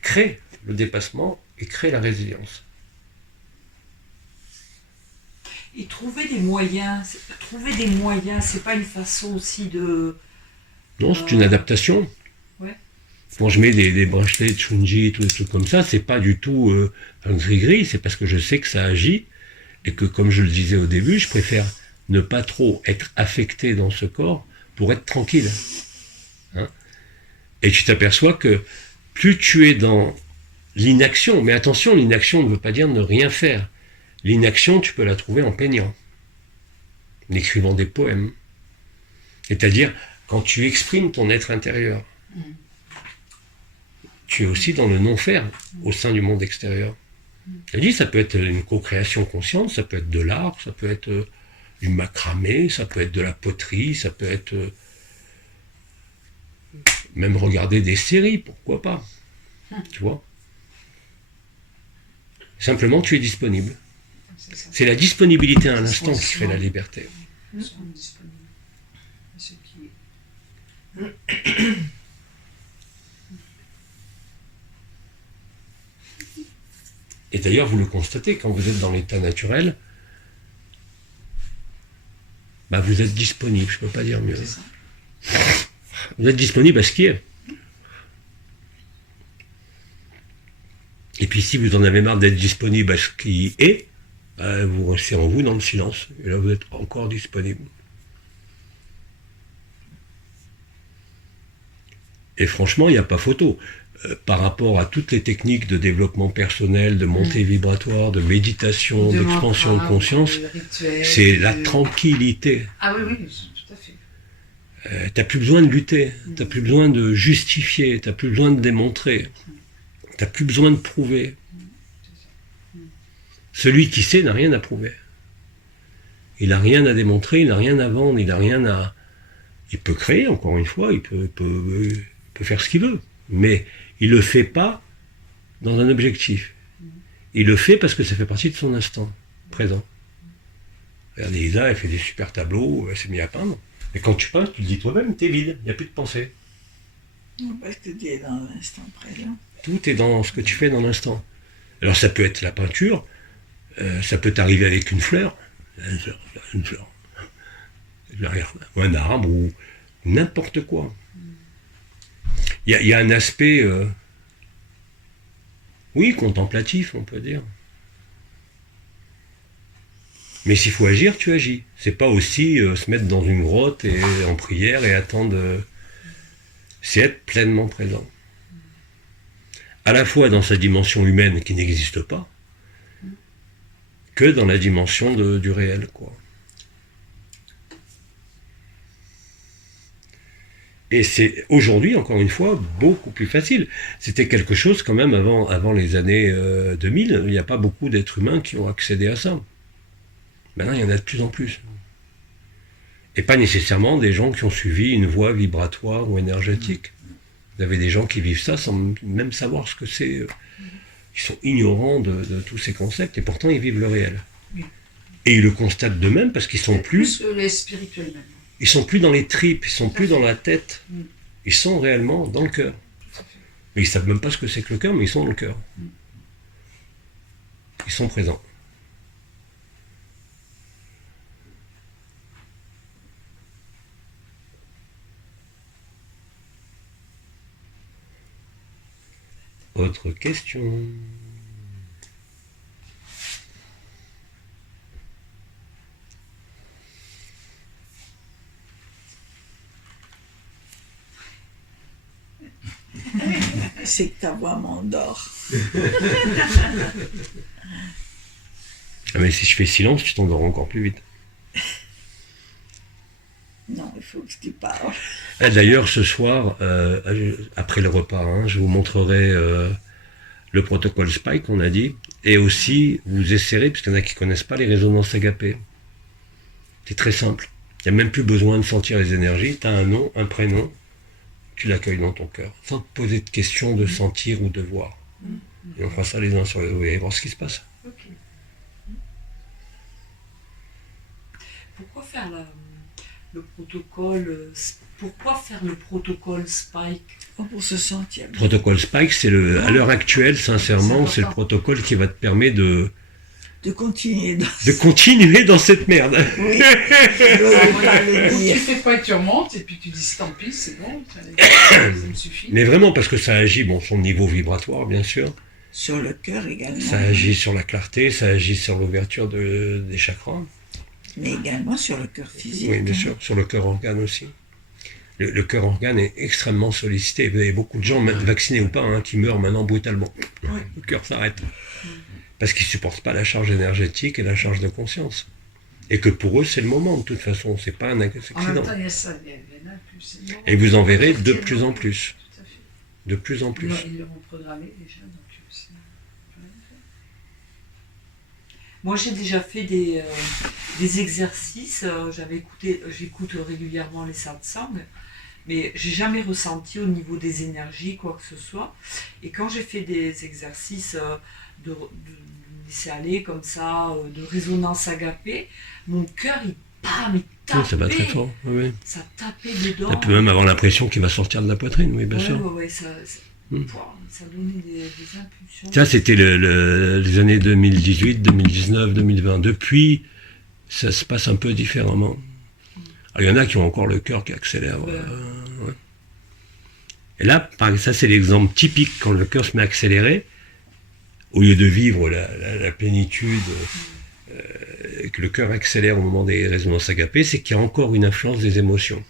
crée le dépassement et crée la résilience. Et trouver des moyens, c'est pas une façon aussi de... Non, c'est une adaptation. Ouais. Quand je mets des bracelets de Chunji, tout des trucs comme ça, c'est pas du tout un gris-gris, c'est parce que je sais que ça agit et que, comme je le disais au début, je préfère ne pas trop être affecté dans ce corps pour être tranquille. Hein? Et tu t'aperçois que plus tu es dans l'inaction, mais attention, l'inaction ne veut pas dire ne rien faire. L'inaction, tu peux la trouver en peignant, en écrivant des poèmes. C'est-à-dire, quand tu exprimes ton être intérieur, tu es aussi dans le non-faire au sein du monde extérieur. Je dis, ça peut être une co-création consciente, ça peut être de l'art, ça peut être du macramé, ça peut être de la poterie, ça peut être même regarder des séries, pourquoi pas. Tu vois? Simplement, tu es disponible. C'est la disponibilité à l'instant qui crée la liberté. Et d'ailleurs, vous le constatez, quand vous êtes dans l'état naturel, vous êtes disponible, je ne peux pas dire mieux. Vous êtes disponible à ce qui est. Et puis si vous en avez marre d'être disponible à ce qui est, vous restez en vous dans le silence. Et là, vous êtes encore disponible. Et franchement, il n'y a pas photo. Par rapport à toutes les techniques de développement personnel, de montée vibratoire, de méditation, d'expansion de conscience, c'est la tranquillité. Ah oui, tout à fait. T'as plus besoin de lutter, t'as plus besoin de justifier, t'as plus besoin de démontrer, t'as plus besoin de prouver. Celui qui sait n'a rien à prouver. Il n'a rien à démontrer, il n'a rien à vendre, il n'a rien à... Il peut créer, encore une fois, il peut faire ce qu'il veut, mais il ne le fait pas dans un objectif. Il le fait parce que ça fait partie de son instant présent. Regardez, Isa, elle fait des super tableaux, elle s'est mise à peindre. Et quand tu peins, tu te dis toi-même, t'es vide, il n'y a plus de pensée. Parce que tu es dans l'instant présent. Tout est dans ce que tu fais dans l'instant. Alors ça peut être la peinture, ça peut t'arriver avec une fleur, ou un arbre, ou n'importe quoi. Il y a un aspect, oui, contemplatif, on peut dire. Mais s'il faut agir, tu agis. C'est pas aussi se mettre dans une grotte et en prière et attendre. C'est être pleinement présent. À la fois dans sa dimension humaine qui n'existe pas, que dans la dimension du réel, quoi. Et c'est aujourd'hui, encore une fois, beaucoup plus facile. C'était quelque chose quand même avant les années 2000. Il n'y a pas beaucoup d'êtres humains qui ont accédé à ça. Maintenant, il y en a de plus en plus. Et pas nécessairement des gens qui ont suivi une voie vibratoire ou énergétique. Vous avez des gens qui vivent ça sans même savoir ce que c'est. Ils sont ignorants de tous ces concepts et pourtant ils vivent le réel. Et ils le constatent d'eux-mêmes parce qu'ils sont plus que les spirituels même. Ils sont plus dans les tripes, ils sont plus dans la tête. Ils sont réellement dans le cœur. Mais ils savent même pas ce que c'est que le cœur, mais ils sont dans le cœur. Ils sont présents. Autre question. C'est que ta voix m'endort. Ah mais si je fais silence, tu t'endors encore plus vite. Non, il faut que tu parles. Ah, d'ailleurs, ce soir, après le repas, hein, je vous montrerai le protocole Spike, on a dit, et aussi, vous essaierez, parce qu'il y en a qui ne connaissent pas les résonances agapées. C'est très simple. Il n'y a même plus besoin de sentir les énergies. Tu as un nom, un prénom, tu l'accueilles dans ton cœur, sans te poser de questions de sentir ou de voir. Et on fera ça les uns sur les autres, et voir ce qui se passe. Okay. Pourquoi faire le protocole Spike? Pour se sentir. Le protocole Spike, c'est à l'heure actuelle, sincèrement, c'est le protocole qui va te permettre de continuer dans cette merde. Oui. Tu fais pas et tu remontes, et puis tu dis tant pis, c'est bon, ça me suffit. Mais vraiment, parce que ça agit, sur le niveau vibratoire, bien sûr. Sur le cœur également. Ça agit sur la clarté, ça agit sur l'ouverture des chakras. Mais également sur le cœur physique. Oui, bien sûr, sur le cœur organe aussi. Le cœur organe est extrêmement sollicité. Vous avez beaucoup de gens, vaccinés ou pas, hein, qui meurent maintenant brutalement. Le cœur s'arrête. Parce qu'ils ne supportent pas la charge énergétique et la charge de conscience. Et que pour eux, c'est le moment, de toute façon. C'est pas un accident. En même temps, il y a ça, il y en a plus. Et vous en verrez de plus en plus. Tout à fait. De plus en plus. Ils l'auront programmé déjà, donc c'est... Moi, j'ai déjà fait des exercices. J'écoute régulièrement les satsangs, mais j'ai jamais ressenti au niveau des énergies quoi que ce soit. Et quand j'ai fait des exercices de laisser aller comme ça, de résonance agapée, mon cœur il tapait. Oui, ça va très fort. Oui. Ça tapait dedans. Ça peut même avoir l'impression qu'il va sortir de la poitrine, oui, bien sûr. Oui, ça donnait des impulsions. Ça, c'était les années 2018, 2019, 2020. Depuis, ça se passe un peu différemment. Alors, il y en a qui ont encore le cœur qui accélère. Ouais. Et là, ça, c'est l'exemple typique quand le cœur se met à accélérer. Au lieu de vivre la plénitude, que le cœur accélère au moment des résonances agapées, c'est qu'il y a encore une influence des émotions.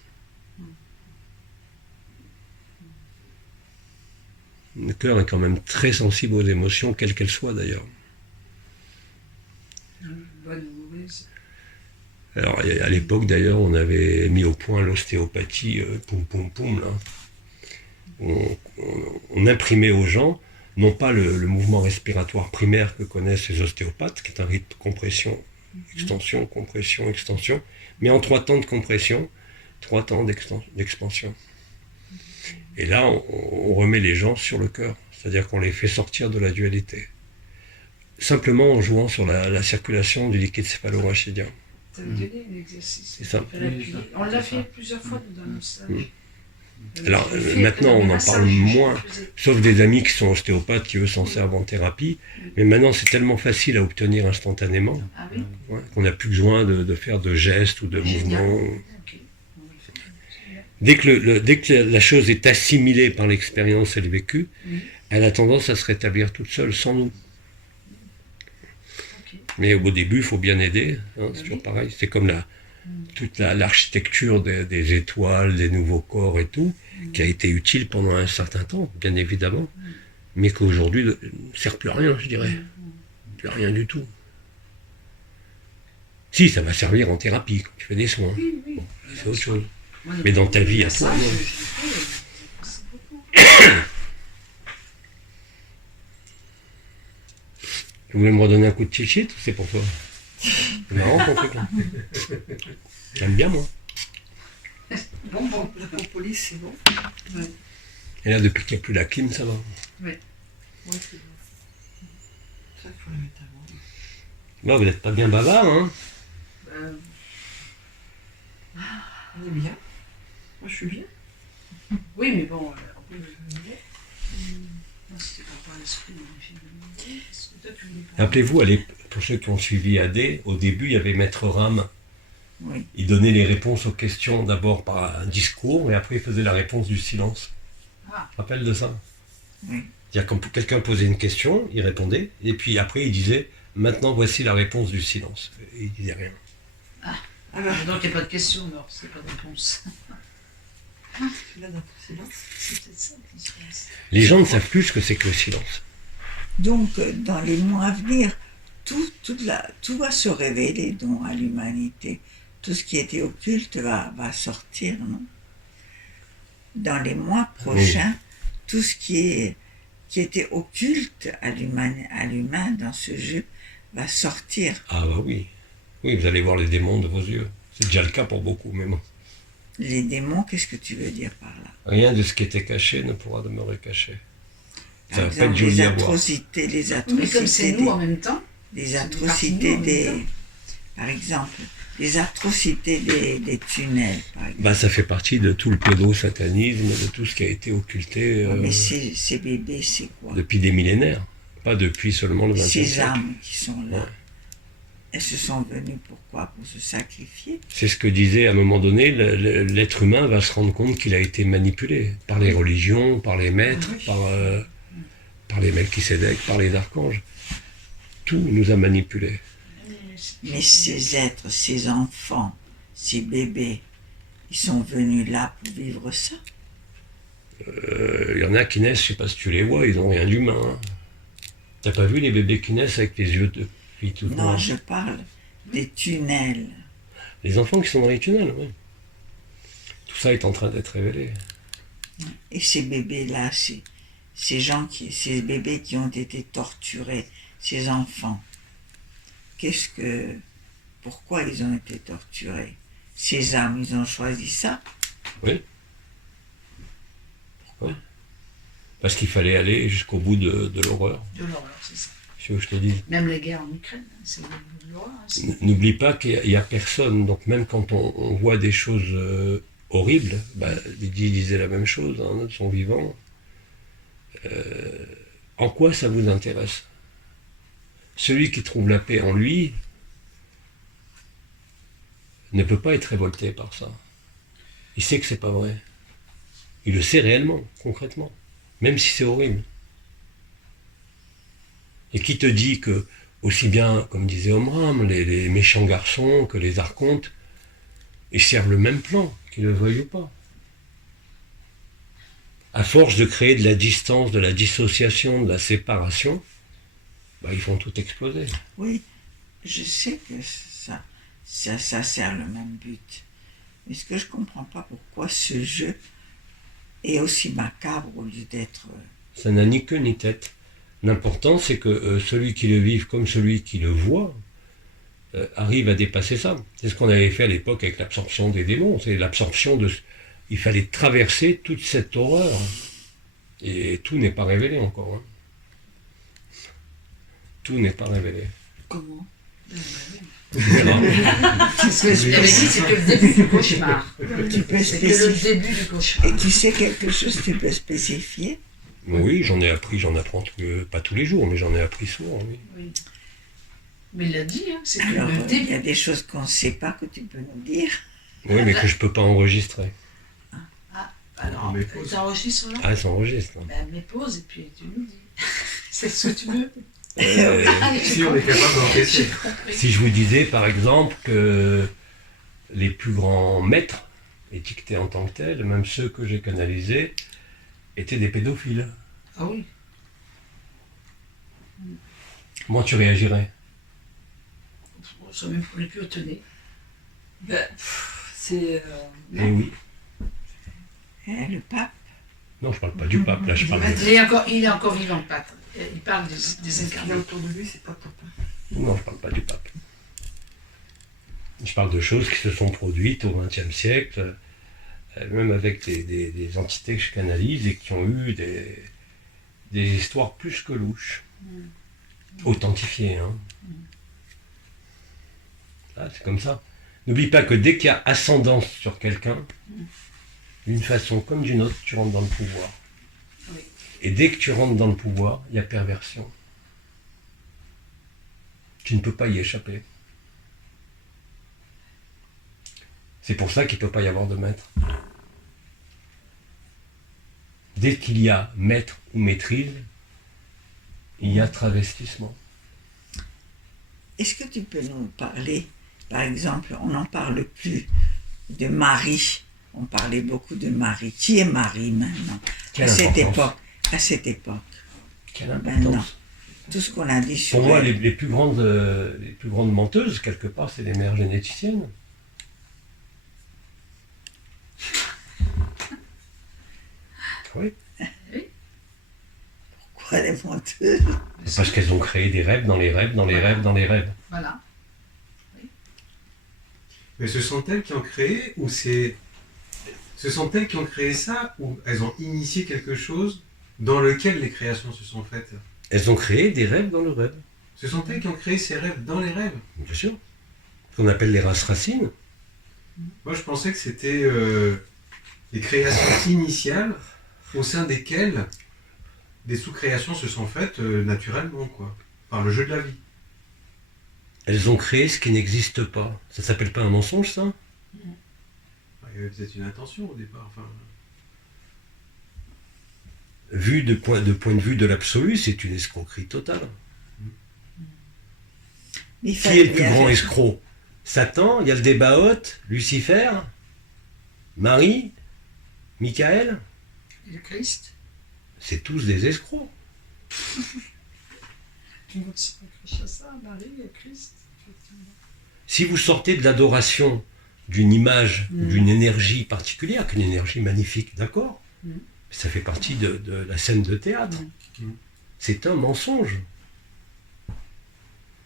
Le cœur est quand même très sensible aux émotions, quelles qu'elles soient d'ailleurs. Bonne ou mauvaise. Alors à l'époque d'ailleurs, on avait mis au point l'ostéopathie, là. On imprimait aux gens, non pas le mouvement respiratoire primaire que connaissent les ostéopathes, qui est un rythme compression, extension, mais en 3 temps de compression, 3 temps d'expansion. Et là, on remet les gens sur le cœur, c'est-à-dire qu'on les fait sortir de la dualité. Simplement en jouant sur la circulation du liquide céphalo-rachidien. Ça veut donner un exercice. C'est ça. On l'a fait plusieurs fois dans nos stages. Alors maintenant, on en parle moins, sauf des amis qui sont ostéopathes qui eux s'en servent en thérapie. Mais maintenant, c'est tellement facile à obtenir instantanément qu'on n'a plus besoin de faire de gestes ou de mouvements. Dès que la chose est assimilée par l'expérience et le vécu, elle a tendance à se rétablir toute seule, sans nous. Mais au début, il faut bien aider, hein, c'est toujours pareil. C'est comme toute l'architecture des étoiles, des nouveaux corps et tout, qui a été utile pendant un certain temps, bien évidemment, mais qu'aujourd'hui ne sert plus à rien, je dirais. Plus à rien du tout. Si, ça va servir en thérapie, quand tu fais des soins. Bon, c'est autre chose. Mais dans ta vie à toi, non. Tu voulais me redonner un coup de chichit ou c'est pour toi? C'est marrant ton truc là. J'aime bien moi. Bon, la propolis c'est bon. Et là, depuis qu'il n'y a plus la clim, ça va. Oui, c'est vrai. C'est ça qu'il faut la mettre avant. Là, vous n'êtes pas bien bavard, hein? On est bien. Moi, je suis bien. Oui, mais bon, c'était pas par l'esprit. Rappelez-vous, pour ceux qui ont suivi AD, au début, il y avait Maître Ram. Oui. Il donnait les réponses aux questions d'abord par un discours, et après il faisait la réponse du silence. Ah. Rappelle de ça? Oui. C'est-à-dire quand quelqu'un posait une question, il répondait, et puis après il disait « Maintenant voici la réponse du silence ». Et il disait rien. Donc il n'y a pas de question, alors c'est pas de réponse. Là, dans ton silence. C'est peut-être ça qui se passe. Les gens ne savent plus ce que c'est que le silence. Donc, dans les mois à venir, tout va se révéler donc, à l'humanité. Tout ce qui était occulte va sortir, non? Dans les mois prochains, tout ce qui était occulte à l'humain dans ce jeu va sortir. Ah bah oui. Oui, vous allez voir les démons de vos yeux. C'est déjà le cas pour beaucoup, mais bon. Les démons, qu'est-ce que tu veux dire par là? Rien de ce qui était caché ne pourra demeurer caché. Ça Par va pas être exemple, joli les à voir. atrocités, Mais comme c'est nous en même temps. les atrocités par exemple, les atrocités des tunnels, par exemple. Bah, ça fait partie de tout le pédosatanisme, de tout ce qui a été occulté Mais ces bébés, c'est quoi? depuis des millénaires. Pas depuis seulement le XXe Ces siècle. âmes qui sont là, Ouais. elles se sont venues pourquoi? Pour se sacrifier. C'est ce que disait à un moment donné, l'être humain va se rendre compte qu'il a été manipulé par les religions, par les maîtres, par les Melchisédek, par les archanges. Tout nous a manipulés. Mais ces êtres, ces enfants, ces bébés, ils sont venus là pour vivre ça. Il y en a qui naissent, je sais pas si tu les vois, ils n'ont rien d'humain. Hein. T'as pas vu les bébés qui naissent avec les yeux de filles toutes Non, noires? je parle des tunnels. Les enfants qui sont dans les tunnels, oui. Tout ça est en train d'être révélé. Et ces bébés-là, ces bébés qui ont été torturés, ces enfants, pourquoi ils ont été torturés? Ces âmes, ils ont choisi ça? Oui. Pourquoi? Parce qu'il fallait aller jusqu'au bout de l'horreur. De l'horreur, c'est ça. Je veux que je te dise. Même les guerres en Ukraine, c'est de l'horreur. N'oublie pas qu'il n'y a personne. Donc même quand on voit des choses horribles, Didier disait la même chose, hein, de son vivant. En quoi ça vous intéresse? Celui qui trouve la paix en lui ne peut pas être révolté par ça. Il sait que c'est pas vrai. Il le sait réellement, concrètement, même si c'est horrible. Et qui te dit que, aussi bien, comme disait Omram, les méchants garçons que les archontes, ils servent le même plan, qu'ils le veuillent ou pas. À force de créer de la distance, de la dissociation, de la séparation, ils font tout exploser. Oui, je sais que ça sert le même but. Mais ce que je ne comprends pas, pourquoi ce jeu est aussi macabre au lieu d'être... Ça n'a ni queue ni tête. L'important, c'est que celui qui le vive comme celui qui le voit arrive à dépasser ça. C'est ce qu'on avait fait à l'époque avec l'absorption des démons. C'est l'absorption de... Il fallait traverser toute cette horreur. Et tout n'est pas révélé encore. Hein. Tout n'est pas révélé. Comment? C'est que le début du cauchemar. C'est que le début du cauchemar. Et tu sais quelque chose, tu peux spécifier? Oui, j'en ai appris, j'en apprends pas tous les jours, mais j'en ai appris souvent. Oui. Oui. Mais il l'a dit, hein, c'est que Alors, le début. il y a des choses qu'on ne sait pas que tu peux nous dire. Oui, mais que je ne peux pas enregistrer. Alors, tu enregistres là? Ah, ça enregistre. Ben, mets pause et puis tu nous dis. C'est ce que tu veux. Si on est capable d'encaisser. Si je vous disais, par exemple, que les plus grands maîtres, étiquetés en tant que tels, même ceux que j'ai canalisés, étaient des pédophiles. Ah oui. Comment tu réagirais? Je serais même plus étonné. C'est... Eh oui. Le pape? Non, je parle pas du pape, là je parle Il est encore vivant, le pape. Il parle des incarnés. autour de lui, c'est pas papa. Non, je parle pas du pape. Je parle de choses qui se sont produites au XXe siècle même avec des entités que je canalise et qui ont eu des histoires plus que louches. Authentifiées, hein. Ah, c'est comme ça. N'oublie pas que dès qu'il y a ascendance sur quelqu'un, d'une façon comme d'une autre, tu rentres dans le pouvoir. Oui. Et dès que tu rentres dans le pouvoir, il y a perversion. Tu ne peux pas y échapper. C'est pour ça qu'il ne peut pas y avoir de maître. Dès qu'il y a maître ou maîtrise, il y a travestissement. Est-ce que tu peux nous parler, par exemple, on n'en parle plus, de Marie. On parlait beaucoup de Marie. Qui est Marie maintenant? Quelle À cette époque. Quelle importance. Tout ce qu'on a dit sur Pour moi, elle. les plus grandes menteuses, quelque part, c'est les mères généticiennes. Oui. Pourquoi les menteuses? Parce qu'elles ont créé des rêves dans les rêves, dans les rêves, dans les rêves. Voilà. Mais ce sont elles qui ont créé ou c'est... Ce sont elles qui ont créé ça ou elles ont initié quelque chose dans lequel les créations se sont faites? Elles ont créé des rêves dans le rêve. Ce sont elles qui ont créé ces rêves dans les rêves? Bien sûr. Ce qu'on appelle les races racines. Moi je pensais que c'était les créations initiales au sein desquelles des sous-créations se sont faites naturellement, quoi, par le jeu de la vie. Elles ont créé ce qui n'existe pas. Ça s'appelle pas un mensonge, ça? Il y avait peut-être une intention au départ. Enfin... Vu de point de vue de l'absolu, c'est une escroquerie totale. Qui est le plus grand escroc? Satan, il y a le Débaoth, Lucifer, Marie, Michael. Et le Christ? C'est tous des escrocs. Tout le monde s'est accroché à ça, Marie et Christ. Si vous sortez de l'adoration d'une image, d'une énergie particulière, qu'une énergie magnifique, d'accord, ça fait partie de la scène de théâtre. C'est un mensonge.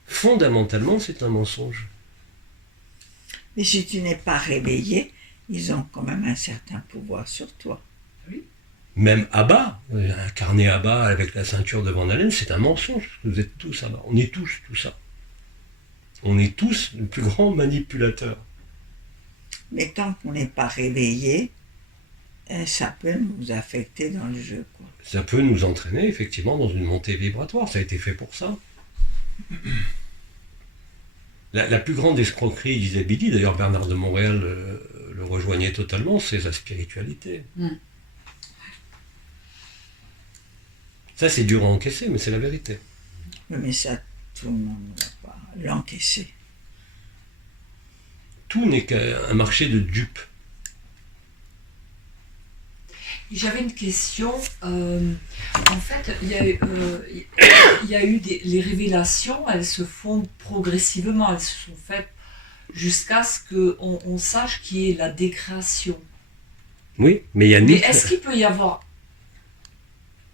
Fondamentalement, c'est un mensonge. Mais si tu n'es pas réveillé, ils ont quand même un certain pouvoir sur toi. Oui. Même Abba, incarné Abba avec la ceinture de Van Halen, c'est un mensonge. Vous êtes tous Abba. On est tous tout ça. On est tous le plus grand manipulateur. Mais tant qu'on n'est pas réveillé, ça peut nous affecter dans le jeu, quoi. Ça peut nous entraîner effectivement dans une montée vibratoire. Ça a été fait pour ça. La plus grande escroquerie, disait Billy, d'ailleurs Bernard de Montréal le rejoignait totalement, c'est sa spiritualité. Ça, c'est dur à encaisser, mais c'est la vérité. Oui, mais ça, tout le monde ne va pas l'encaisser. Tout n'est qu'un marché de dupes. J'avais une question. En fait, il y a eu les révélations, elles se font progressivement, elles se sont faites jusqu'à ce qu'on sache qui est la décréation. Oui, mais il y a Mais est-ce qu'il peut y avoir,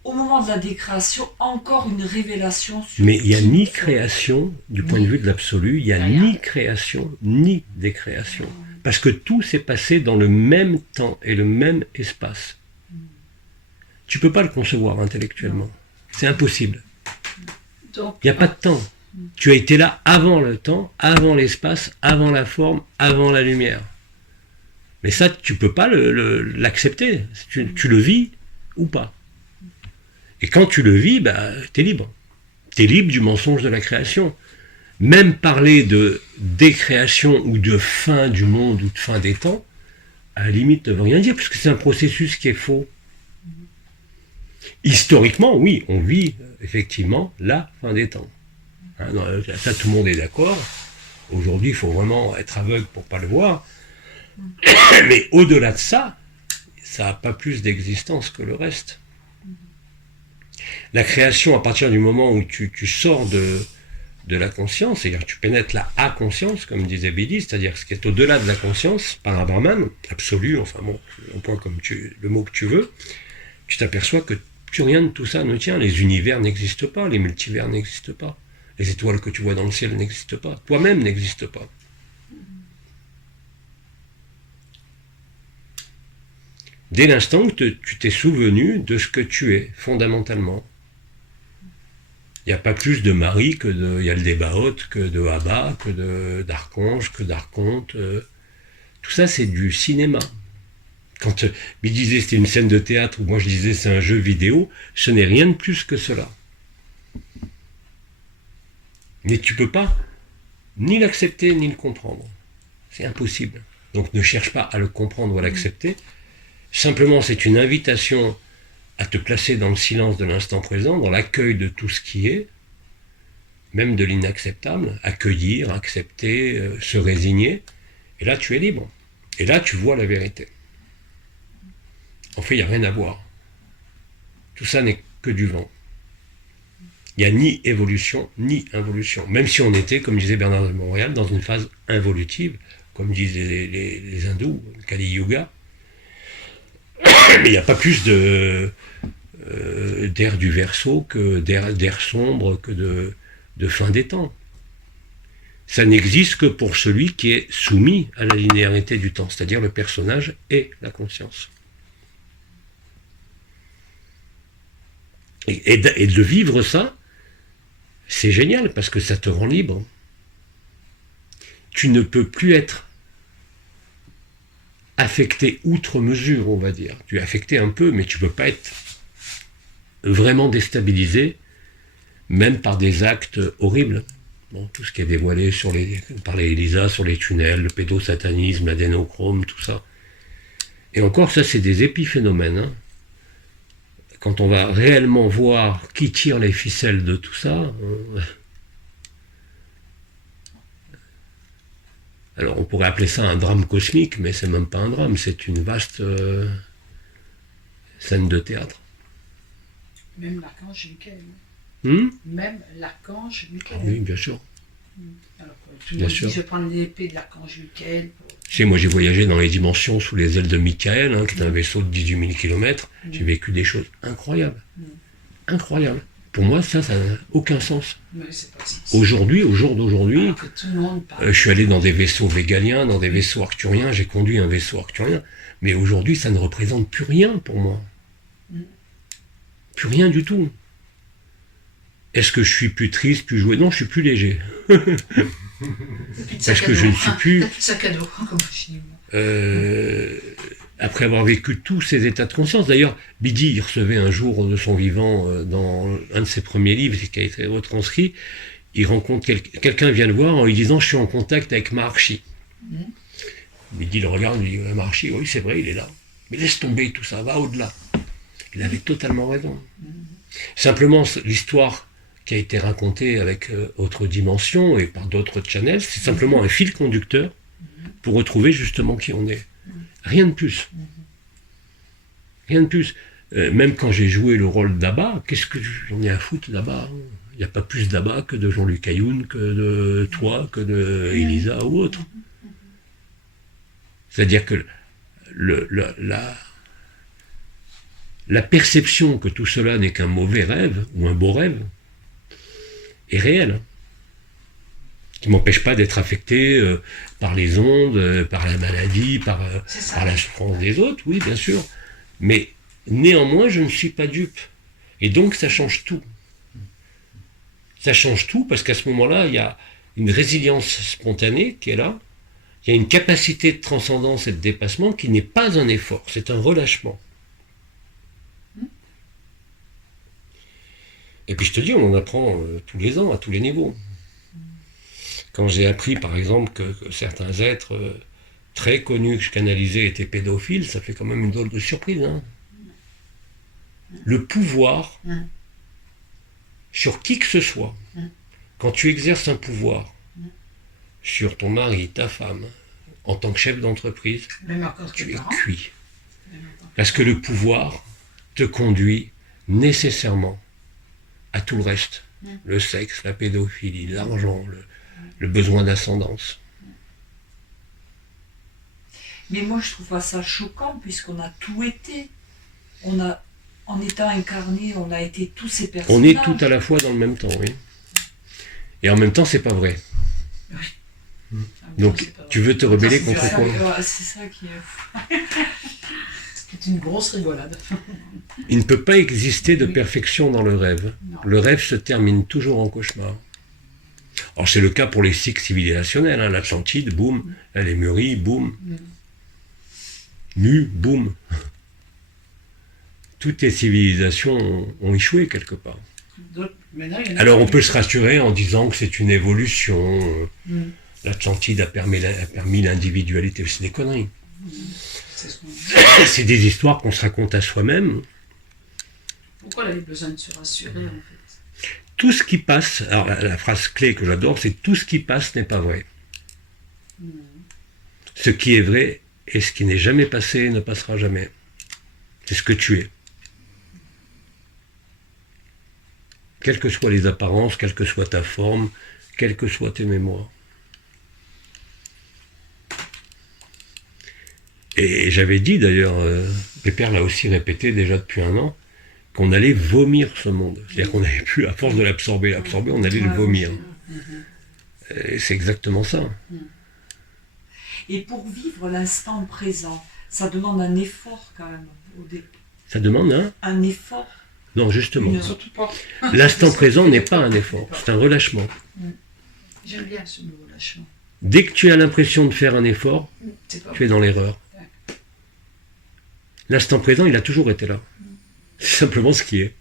au moment de la décréation, encore une révélation sur... Mais il n'y a ni création, du point de vue de l'absolu, il n'y a Rien. ni création, ni décréation. Parce que tout s'est passé dans le même temps et le même espace. Tu ne peux pas le concevoir intellectuellement. C'est impossible. Donc, Il n'y a pas de temps. Tu as été là avant le temps, avant l'espace, avant la forme, avant la lumière. Mais ça, tu ne peux pas l'accepter. Tu le vis ou pas. Et quand tu le vis, tu es libre. Tu es libre du mensonge de la création. Même parler de décréation ou de fin du monde ou de fin des temps, à la limite, ne veut rien dire, puisque c'est un processus qui est faux. Historiquement, oui, on vit effectivement la fin des temps. Hein, ça, tout le monde est d'accord. Aujourd'hui, il faut vraiment être aveugle pour ne pas le voir. Mais au-delà de ça, ça n'a pas plus d'existence que le reste. La création, à partir du moment où tu sors de la conscience, c'est-à-dire que tu pénètres la A-conscience, comme disait Billy, c'est-à-dire ce qui est au-delà de la conscience, par Abraham, absolu, enfin bon, emploie comme le mot que tu veux, tu t'aperçois que plus rien de tout ça ne tient. Les univers n'existent pas, les multivers n'existent pas, les étoiles que tu vois dans le ciel n'existent pas, toi-même n'existes pas. Dès l'instant où tu t'es souvenu de ce que tu es, fondamentalement. Il n'y a pas plus de Marie que de Yaldébaoth, que de Abba, que d'archange, que d'archonte. Tout ça, c'est du cinéma. Quand il disait c'était une scène de théâtre, ou moi je disais c'est un jeu vidéo, ce n'est rien de plus que cela. Mais tu ne peux pas ni l'accepter ni le comprendre. C'est impossible. Donc ne cherche pas à le comprendre ou à l'accepter. Simplement, c'est une invitation à te placer dans le silence de l'instant présent, dans l'accueil de tout ce qui est, même de l'inacceptable, accueillir, accepter, se résigner. Et là, tu es libre. Et là, tu vois la vérité. En fait, il n'y a rien à voir. Tout ça n'est que du vent. Il n'y a ni évolution, ni involution. Même si on était, comme disait Bernard de Montréal, dans une phase involutive, comme disent les hindous, le Kali Yuga. Mais il n'y a pas plus d'air du Verseau que d'air sombre que de fin des temps. Ça n'existe que pour celui qui est soumis à la linéarité du temps, c'est-à-dire le personnage et la conscience. Et de vivre ça, c'est génial parce que ça te rend libre. Tu ne peux plus être affecté outre mesure, on va dire. Tu es affecté un peu, mais tu ne peux pas être vraiment déstabilisé, même par des actes horribles. Bon, tout ce qui est dévoilé par les Elisa sur les tunnels, le pédosatanisme, l'adénochrome, tout ça. Et encore, ça, c'est des épiphénomènes. Hein. Quand on va réellement voir qui tire les ficelles de tout ça, alors on pourrait appeler ça un drame cosmique, mais c'est même pas un drame, c'est une vaste scène de théâtre. Même l'archange Michael. Même l'archange Michael. Oui, bien sûr. Alors, tout le monde dit, je vais prendre l'épée de l'archange Michael. Tu sais, moi j'ai voyagé dans les dimensions sous les ailes de Michael, hein, qui est un vaisseau de 18 000 km. J'ai vécu des choses incroyables. Incroyables. Pour moi, ça n'a aucun sens. Aujourd'hui, au jour d'aujourd'hui, je suis allé dans des vaisseaux végaliens, dans des vaisseaux arcturiens, j'ai conduit un vaisseau arcturien, mais aujourd'hui, ça ne représente plus rien pour moi. Plus rien du tout. Est-ce que je suis plus triste, plus joyeux? Non, je suis plus léger. Parce que je ne suis plus... Sac à dos, comme je dis. Après avoir vécu tous ces états de conscience. D'ailleurs, Bidi, il recevait un jour de son vivant, dans un de ses premiers livres, qui a été retranscrit, il rencontre quelqu'un vient le voir en lui disant « Je suis en contact avec Maharshi ». Bidi le regarde, il dit « Maharshi, oui, c'est vrai, il est là. Mais laisse tomber tout ça, va au-delà. » Il avait totalement raison. Simplement, l'histoire qui a été racontée avec Autre Dimension et par d'autres channels, c'est simplement un fil conducteur pour retrouver justement qui on est. Rien de plus. Rien de plus. Même quand j'ai joué le rôle d'Abba, qu'est-ce que j'en ai à foutre d'Abba? Il n'y a pas plus d'Abba que de Jean-Luc Ayoun, que de toi, que de Elisa ou autre. C'est-à-dire que la perception que tout cela n'est qu'un mauvais rêve, ou un beau rêve, est réelle. Qui ne m'empêche pas d'être affecté par les ondes, par la maladie, par la souffrance des autres, oui, bien sûr. Mais néanmoins, je ne suis pas dupe. Et donc, ça change tout. Ça change tout parce qu'à ce moment-là, il y a une résilience spontanée qui est là. Il y a une capacité de transcendance et de dépassement qui n'est pas un effort, c'est un relâchement. Et puis je te dis, on en apprend tous les ans, à tous les niveaux. Quand j'ai appris, par exemple, que certains êtres très connus que je canalisais étaient pédophiles, ça fait quand même une drôle de surprise. Hein. Le pouvoir sur qui que ce soit, quand tu exerces un pouvoir sur ton mari, ta femme, en tant que chef d'entreprise, tu es cuit. Parce que le pouvoir te conduit nécessairement à tout le reste. Le sexe, la pédophilie, l'argent, le besoin d'ascendance. Mais moi, je trouve pas ça choquant, puisqu'on a tout été. En étant incarné, on a été tous ces personnages. On est tout à la fois dans le même temps, oui. Et en même temps, c'est pas vrai. Donc, tu veux te rebeller contre quoi? C'est ça qui est... C'est une grosse rigolade. Il ne peut pas exister de perfection dans le rêve. Non. Le rêve se termine toujours en cauchemar. Alors c'est le cas pour les cycles civilisationnels. Hein. L'Atlantide, boum. Les Muries, boum. Nu, boum. Toutes les civilisations ont échoué quelque part. Alors on peut se rassurer en disant que c'est une évolution. L'Atlantide a permis l'individualité. C'est des conneries. C'est des histoires qu'on se raconte à soi-même. Pourquoi elle avait besoin de se rassurer en fait? Tout ce qui passe, alors la phrase clé que j'adore, c'est tout ce qui passe n'est pas vrai. Ce qui est vrai et ce qui n'est jamais passé ne passera jamais. C'est ce que tu es. Quelles que soient les apparences, quelle que soit ta forme, quelles que soient tes mémoires. Et j'avais dit d'ailleurs, Pépère l'a aussi répété déjà depuis 1 an, qu'on allait vomir ce monde. C'est-à-dire qu'on n'avait plus, à force de l'absorber, on allait le vomir. Et c'est exactement ça. Et pour vivre l'instant présent, ça demande un effort quand même. Ça demande un effort. Non, justement. Surtout pas. L'instant présent n'est pas un effort, c'est un relâchement. J'aime bien ce mot relâchement. Dès que tu as l'impression de faire un effort, tu es dans l'erreur. L'instant présent, il a toujours été là. C'est simplement ce qui est.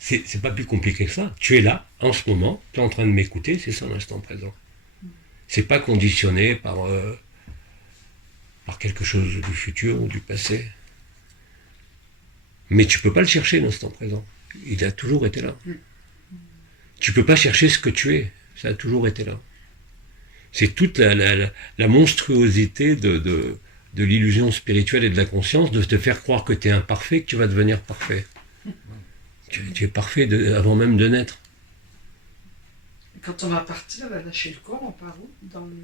C'est pas plus compliqué que ça. Tu es là, en ce moment, tu es en train de m'écouter, c'est ça l'instant présent. C'est pas conditionné par quelque chose du futur ou du passé. Mais tu peux pas le chercher, l'instant présent. Il a toujours été là. Tu peux pas chercher ce que tu es. Ça a toujours été là. C'est toute la monstruosité de l'illusion spirituelle et de la conscience, de te faire croire que tu es imparfait, que tu vas devenir parfait. Tu es parfait avant même de naître. Quand on va partir, on va lâcher le corps, on part où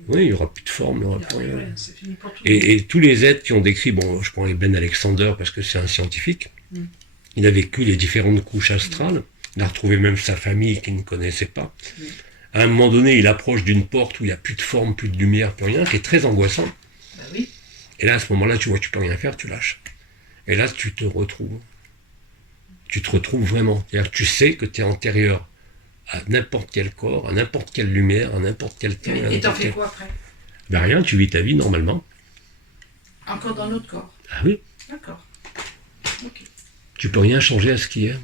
Oui, il n'y aura plus de forme, il n'y aura plus rien. C'est fini pour tout Et tous les êtres qui ont décrit, bon, je prends Ben Alexander parce que c'est un scientifique, il a vécu les différentes couches astrales, il a retrouvé même sa famille qu'il ne connaissait pas. À un moment donné, il approche d'une porte où il n'y a plus de forme, plus de lumière, plus rien, qui est très angoissant. Oui. Et là, à ce moment-là, tu vois, tu peux rien faire, tu lâches. Et là, tu te retrouves. Tu te retrouves vraiment. C'est-à-dire que tu sais que tu es antérieur à n'importe quel corps, à n'importe quelle lumière, à n'importe quel temps. Et t'en fais quoi après? Ben rien, tu vis ta vie normalement. Encore dans notre corps? Ah oui. D'accord. Ok. Tu peux rien changer à ce qui est.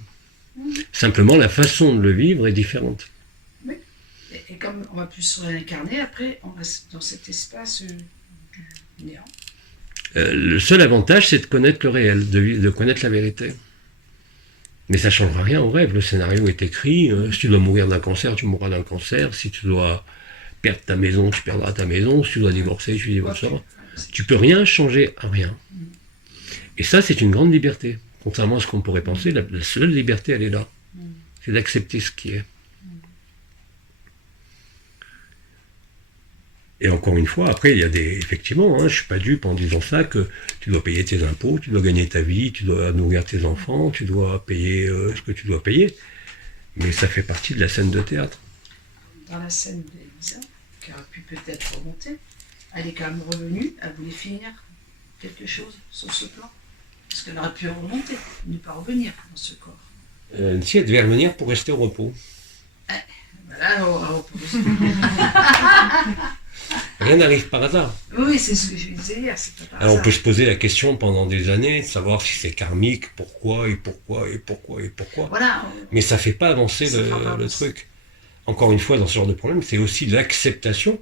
Simplement, la façon de le vivre est différente. Oui. Et comme on va plus se réincarner, après, on reste dans cet espace du néant. Le seul avantage, c'est de connaître le réel, de connaître la vérité. Mais ça ne changera rien au rêve. Le scénario est écrit. Si tu dois mourir d'un cancer, tu mourras d'un cancer. Si tu dois perdre ta maison, tu perdras ta maison. Si tu dois divorcer, tu divorceras. Tu peux rien changer à rien. Et ça, c'est une grande liberté. Contrairement à ce qu'on pourrait penser, la seule liberté, elle est là. C'est d'accepter ce qui est. Et encore une fois, après, il y a effectivement, je ne suis pas dupe en disant ça, que tu dois payer tes impôts, tu dois gagner ta vie, tu dois nourrir tes enfants, tu dois payer ce que tu dois payer. Mais ça fait partie de la scène de théâtre. Dans la scène d'Elisa, qui aurait pu peut-être remonter, elle est quand même revenue, elle voulait finir quelque chose sur ce plan. Parce qu'elle aurait pu remonter, ne pas revenir dans ce corps. Si elle devait revenir pour rester au repos. Voilà, au repos. Rien n'arrive par hasard. Oui, c'est ce que je disais hier, c'est pas par Alors hasard. on peut se poser la question pendant des années, de savoir si c'est karmique, pourquoi, et pourquoi, et pourquoi, et pourquoi. Voilà. Mais ça ne fait pas avancer le truc. Encore une fois, dans ce genre de problème, c'est aussi l'acceptation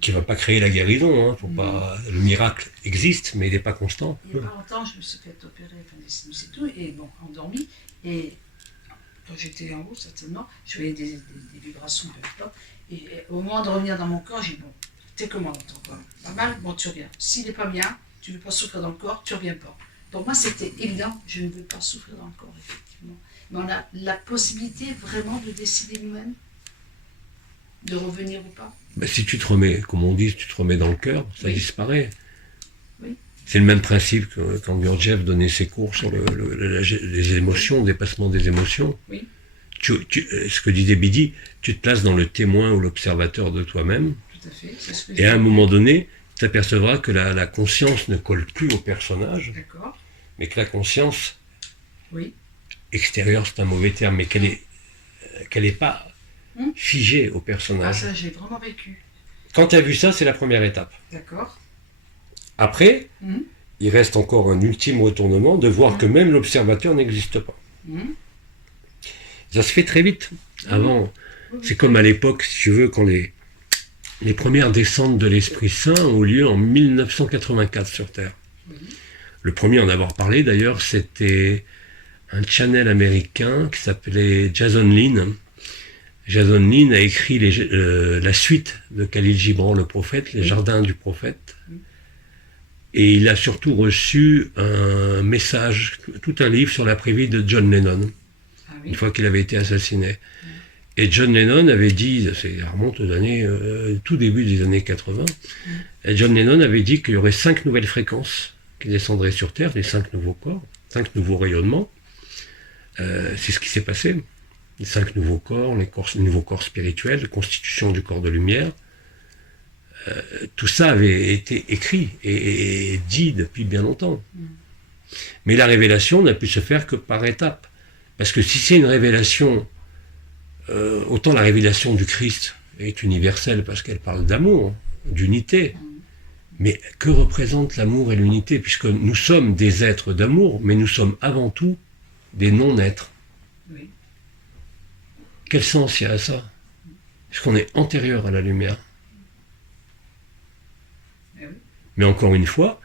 qui ne va pas créer la guérison. Hein. Faut pas... Le miracle existe, mais il n'est pas constant. Il n'y a pas longtemps, je me suis fait opérer, enfin des sinus et tout, et bon, endormi. Et quand j'étais en haut, certainement, je voyais des vibrations, peu importe. Et au moment de revenir dans mon corps, j'ai dit, bon, t'es comment dans ton corps? Pas mal? Bon, tu reviens. S'il n'est pas bien, tu ne veux pas souffrir dans le corps, tu ne reviens pas. Donc moi, c'était évident, je ne veux pas souffrir dans le corps, effectivement. Mais on a la possibilité vraiment de décider nous-mêmes, de revenir ou pas. Ben, si tu te remets, comme on dit, si tu te remets dans le cœur, ça disparaît. Oui. C'est le même principe que quand Gurdjieff donnait ses cours sur les émotions, le dépassement des émotions. Oui. Ce que disait Bidi, tu te places dans le témoin ou l'observateur de toi-même. Tout à fait. C'est ce que Et à un moment donné, tu t'apercevras que la conscience ne colle plus au personnage. D'accord. mais que la conscience Oui. extérieure, c'est un mauvais terme, mais qu'elle est pas figée au Ah, personnage. ça, j'ai vraiment vécu. Quand tu as vu ça, c'est la première étape. D'accord. Après, Mhm. il reste encore un ultime retournement de voir que même l'observateur n'existe pas. Mhm. Ça se fait très vite. Avant, c'est comme à l'époque, si tu veux, quand les premières descentes de l'Esprit Saint ont lieu en 1984 sur Terre. Le premier à en avoir parlé, d'ailleurs, c'était un channel américain qui s'appelait Jason Lynn. Jason Lynn a écrit la suite de Khalil Gibran, le prophète, Les Jardins du prophète. Et il a surtout reçu un message, tout un livre sur l'après-vie de John Lennon, une fois qu'il avait été assassiné. Et John Lennon avait dit, ça remonte aux années, tout début des années 80, et John Lennon avait dit qu'il y aurait 5 nouvelles fréquences qui descendraient sur Terre, les 5 nouveaux corps, 5 nouveaux rayonnements. C'est ce qui s'est passé. Les 5 nouveaux corps, les nouveaux corps spirituels, la constitution du corps de lumière. Tout ça avait été écrit et dit depuis bien longtemps. Mais la révélation n'a pu se faire que par étapes. Parce que si c'est une révélation, autant la révélation du Christ est universelle parce qu'elle parle d'amour, d'unité. Mais que représente l'amour et l'unité? Puisque nous sommes des êtres d'amour, mais nous sommes avant tout des non-êtres. Oui. Quel sens il y a à ça? Parce qu'on est antérieur à la lumière. Mais encore une fois,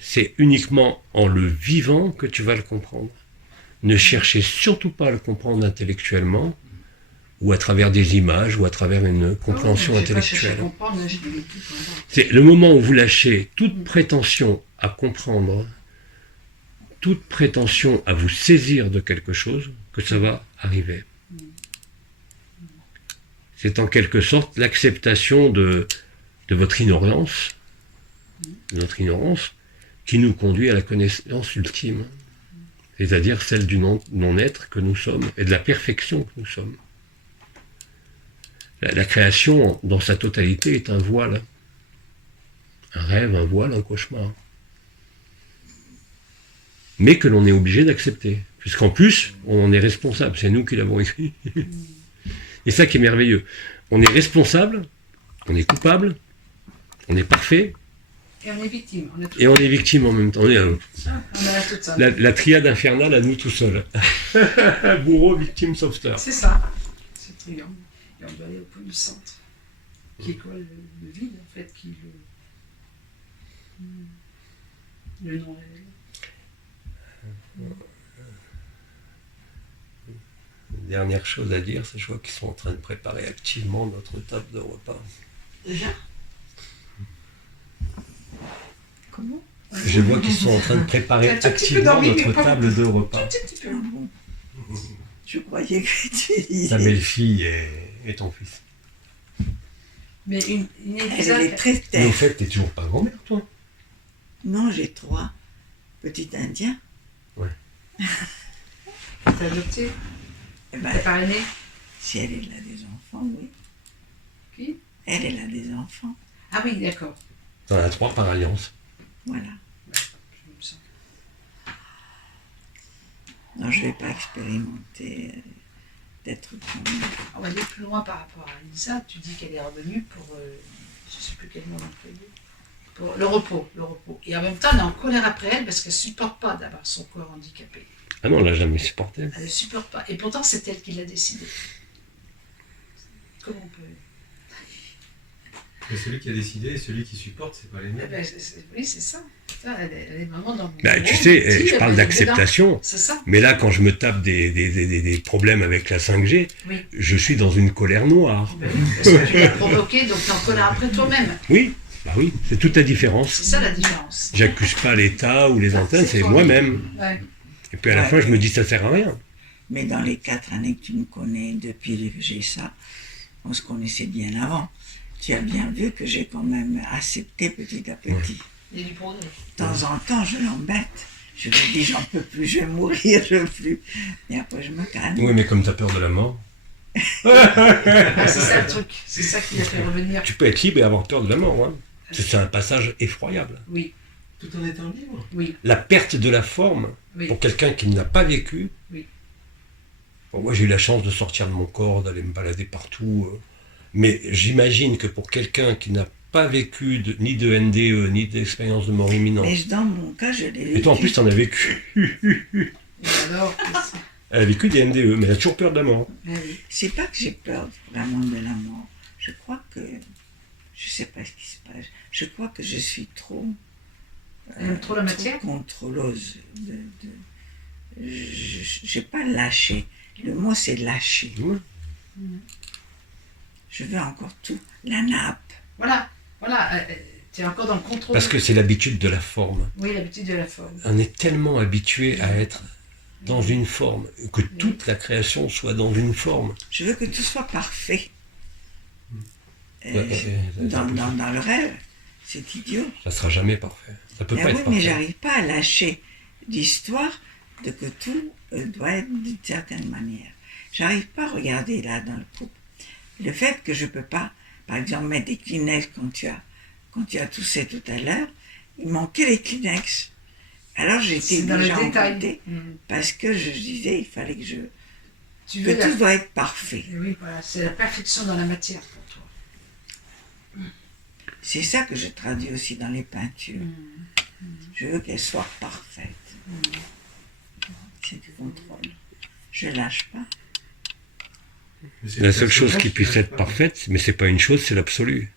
c'est uniquement en le vivant que tu vas le comprendre. Ne cherchez surtout pas à le comprendre intellectuellement, ou à travers des images, ou à travers une compréhension intellectuelle. C'est le moment où vous lâchez toute prétention à comprendre, toute prétention à vous saisir de quelque chose, que ça va arriver. C'est en quelque sorte l'acceptation de votre ignorance, notre ignorance, qui nous conduit à la connaissance ultime, c'est-à-dire celle du non-être que nous sommes, et de la perfection que nous sommes. La création, dans sa totalité, est un voile, un rêve, un voile, un cauchemar. Mais que l'on est obligé d'accepter, puisqu'en plus, on en est responsable, c'est nous qui l'avons écrit. Et ça qui est merveilleux. On est responsable, on est coupable, on est parfait. Et on est victime. Et on est victime en même temps. On a tout ça. La triade infernale à nous tout seuls. Bourreau, victime, sauveteur. C'est ça. C'est le triangle. Et on doit aller au point du centre. Qui est quoi le vide, en fait, qui le non réel. Dernière chose à dire, c'est que je vois qu'ils sont en train de préparer activement notre table de repas. Déjà? Comment? Je vois qu'ils sont en train de préparer activement notre table de repas. Je croyais que tu disais... Ta belle-fille et ton fils. Mais une Elle est très Mais tête. au fait, t'es toujours pas grand-mère, toi? Non, j'ai 3 petits Indiens. Ouais. T'as adopté? Eh ben, T'as parrainé? si elle a des enfants, oui. Qui? Elle a des enfants. Ah oui, d'accord. T'en as 3 par alliance. Voilà. Je me sens. Non, je ne vais pas expérimenter d'être comme... On va aller plus loin par rapport à Lisa. Tu dis qu'elle est revenue pour, je ne sais plus quel mot employer, pour le repos. Et en même temps, elle est en colère après elle parce qu'elle ne supporte pas d'avoir son corps handicapé. Ah non, on l'a jamais supporté. Elle ne supporte pas. Et pourtant, c'est elle qui l'a décidé. Comment on peut... Et celui qui a décidé et celui qui supporte, c'est pas les mêmes. Oui, c'est ça. Elle est vraiment dans le... Bah, tu sais, je parle d'acceptation. C'est ça. Mais là, quand je me tape des problèmes avec la 5G, Oui. je suis dans une colère noire. Ben oui, parce que tu l'as provoqué, donc tu es en colère après toi-même. Oui, bah oui, c'est toute la différence. C'est ça la différence. J'accuse pas l'État ou les antennes, c'est toi. moi-même. Ouais. Et puis à la fin, je me dis, ça sert à rien. Mais dans les 4 années que tu me connais, depuis que j'ai ça, on se connaissait bien avant. Tu as bien vu que j'ai quand même accepté petit à petit. Il y a du progrès. De temps en temps, je l'embête. Je lui dis, j'en peux plus, je vais mourir, je veux plus. Et après, je me calme. Oui, mais comme tu as peur de la mort, Ah, c'est ça le truc. C'est ça qui l'a fait revenir. tu peux être libre et avoir peur de la mort. Hein. C'est un passage effroyable. Oui. Tout en étant libre. Oui. La perte de la forme, Oui. pour quelqu'un qui ne l'a pas vécu. Oui. Bon, moi, j'ai eu la chance de sortir de mon corps, d'aller me balader partout. Mais j'imagine que pour quelqu'un qui n'a pas vécu ni de NDE, ni d'expérience de mort imminente. Mais dans mon cas, je l'ai vécu. Et toi, en plus, t'en as vécu. Et alors, Elle a vécu des NDE, mais elle a toujours peur de la mort. oui. C'est pas que j'ai peur vraiment de la mort. Je crois que. Je sais pas ce qui se passe. Je crois que je suis trop. Trop la matière. Trop contrôleuse. J'ai pas lâché. Le mot, c'est lâcher. Ouais. Je veux encore tout. La nappe. Voilà. Tu es encore dans le contrôle. Parce que c'est l'habitude de la forme. Oui, l'habitude de la forme. On est tellement habitué à être dans une forme, que toute la création soit dans une forme. Je veux que tout soit parfait. Dans Dans le rêve, c'est idiot. Ça sera jamais parfait. Ça peut pas Oui, être parfait. mais j'arrive pas à lâcher l'histoire de que tout doit être d'une certaine manière. J'arrive pas à regarder là dans le couple. Le fait que je peux pas, par exemple, mettre des Kleenex quand tu as toussé tout à l'heure, il manquait les Kleenex. Alors j'étais C'est dans le déjà détail. embêtée parce que je disais il fallait que Tu que veux tout doit être parfait. Oui, voilà, c'est la perfection dans la matière pour toi. C'est ça que je traduis aussi dans les peintures. Je veux qu'elles soient parfaites. C'est du contrôle. Je lâche pas. La seule chose qui puisse être parfaite, mais c'est pas une chose, c'est l'absolu.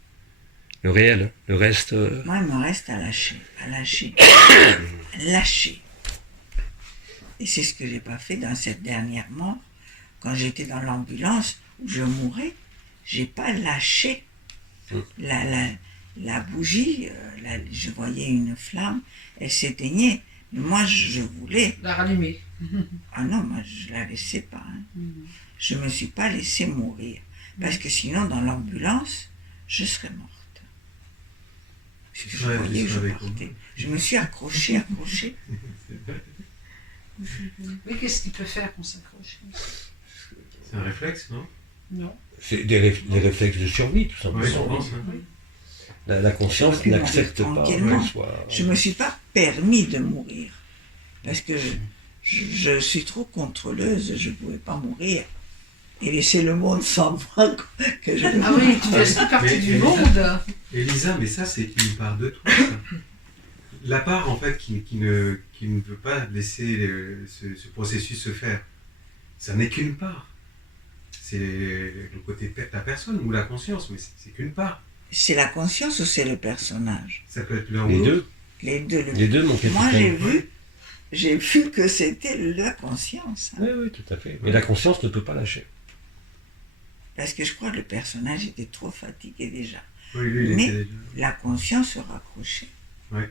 Le réel. Le reste. Moi, il me reste à lâcher. Lâcher. Et c'est ce que j'ai pas fait dans cette dernière mort. Quand j'étais dans l'ambulance où je mourais, j'ai pas lâché. La bougie, je voyais une flamme, elle s'éteignait. Mais moi, je voulais. La rallumer. Ah non, moi, je la laissais pas. Je me suis pas laissé mourir. Parce que sinon, dans l'ambulance, je serais morte. Parce que je voyais que je partais. Je me suis accrochée. Oui, qu'est-ce qu'il peut faire qu'on s'accroche? C'est un réflexe, non? Non. C'est des réflexes de survie, tout simplement. Oui, je pense. La conscience J'aurais pu n'accepte mourir pas tranquillement. qu'elle soit. Je me suis pas permis de mourir. Parce que je suis trop contrôleuse, je ne pouvais pas mourir. Et laisser le monde sans moi que je Ah oui, tu fais plus partie du monde. Elisa, mais ça, c'est une part de toi. Ça. La part, en fait, qui ne veut pas laisser ce processus se faire, ça n'est qu'une part. C'est le côté de ta personne ou la conscience, mais c'est qu'une part. C'est la conscience ou c'est le personnage? Ça peut être l'un Les ou deux. l'autre. Les deux. Mon Moi, capitaine. j'ai vu que c'était la conscience. Oui, tout à fait. Mais la conscience ne peut pas lâcher. Parce que je crois que le personnage était trop fatigué déjà. Oui, lui, il Mais était déjà... la conscience se raccrochait. Ouais.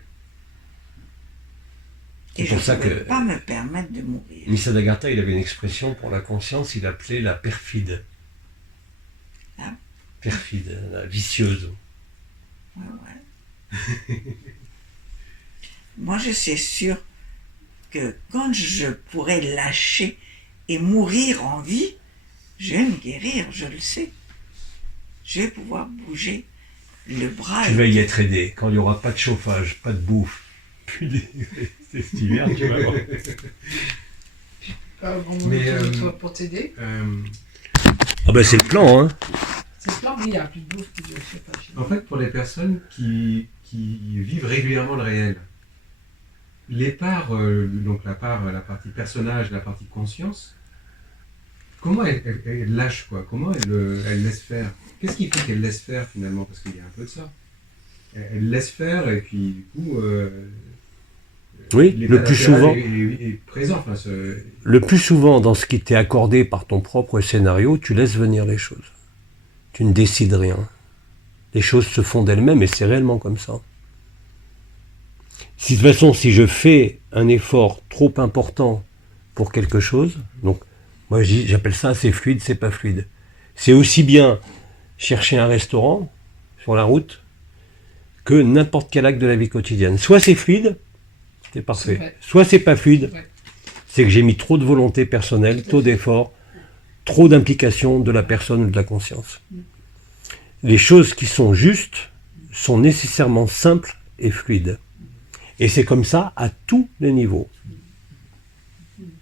C'est Et je pour ça ne pouvais que pas me permettre de mourir. Nisargadatta, il avait une expression pour la conscience, il appelait la perfide. La Perfide, la vicieuse. Ouais. Moi, je suis sûr que quand je pourrai lâcher et mourir en vie, je vais me guérir, je le sais. Je vais pouvoir bouger le bras. Tu vas y être aidé. Quand il n'y aura pas de chauffage, pas de bouffe, plus cet hiver, tu vas voir. Mais, toi pour t'aider. Ah ben c'est le plan, hein. C'est le plan, oui, il y a plus de bouffe, plus de chauffage. En fait, pour les personnes qui vivent régulièrement le réel, les parts, donc la partie personnage, la partie conscience, comment elle lâche quoi? Comment elle laisse faire? Qu'est-ce qui fait qu'elle laisse faire finalement? Parce qu'il y a un peu de ça. Elle laisse faire et puis du coup, Oui, l'état le plus naturel souvent. est présent. Enfin, Le plus souvent, dans ce qui t'est accordé par ton propre scénario, tu laisses venir les choses. Tu ne décides rien. Les choses se font d'elles-mêmes et c'est réellement comme ça. Si, de toute façon, si je fais un effort trop important pour quelque chose, donc moi j'appelle ça c'est fluide, c'est pas fluide. C'est aussi bien chercher un restaurant sur la route que n'importe quel acte de la vie quotidienne. Soit c'est fluide, c'est C'est parfait. vrai. Soit c'est pas fluide, Ouais. c'est que j'ai mis trop de volonté personnelle, trop d'efforts, trop d'implication de la personne ou de la conscience. Les choses qui sont justes sont nécessairement simples et fluides. Et c'est comme ça à tous les niveaux.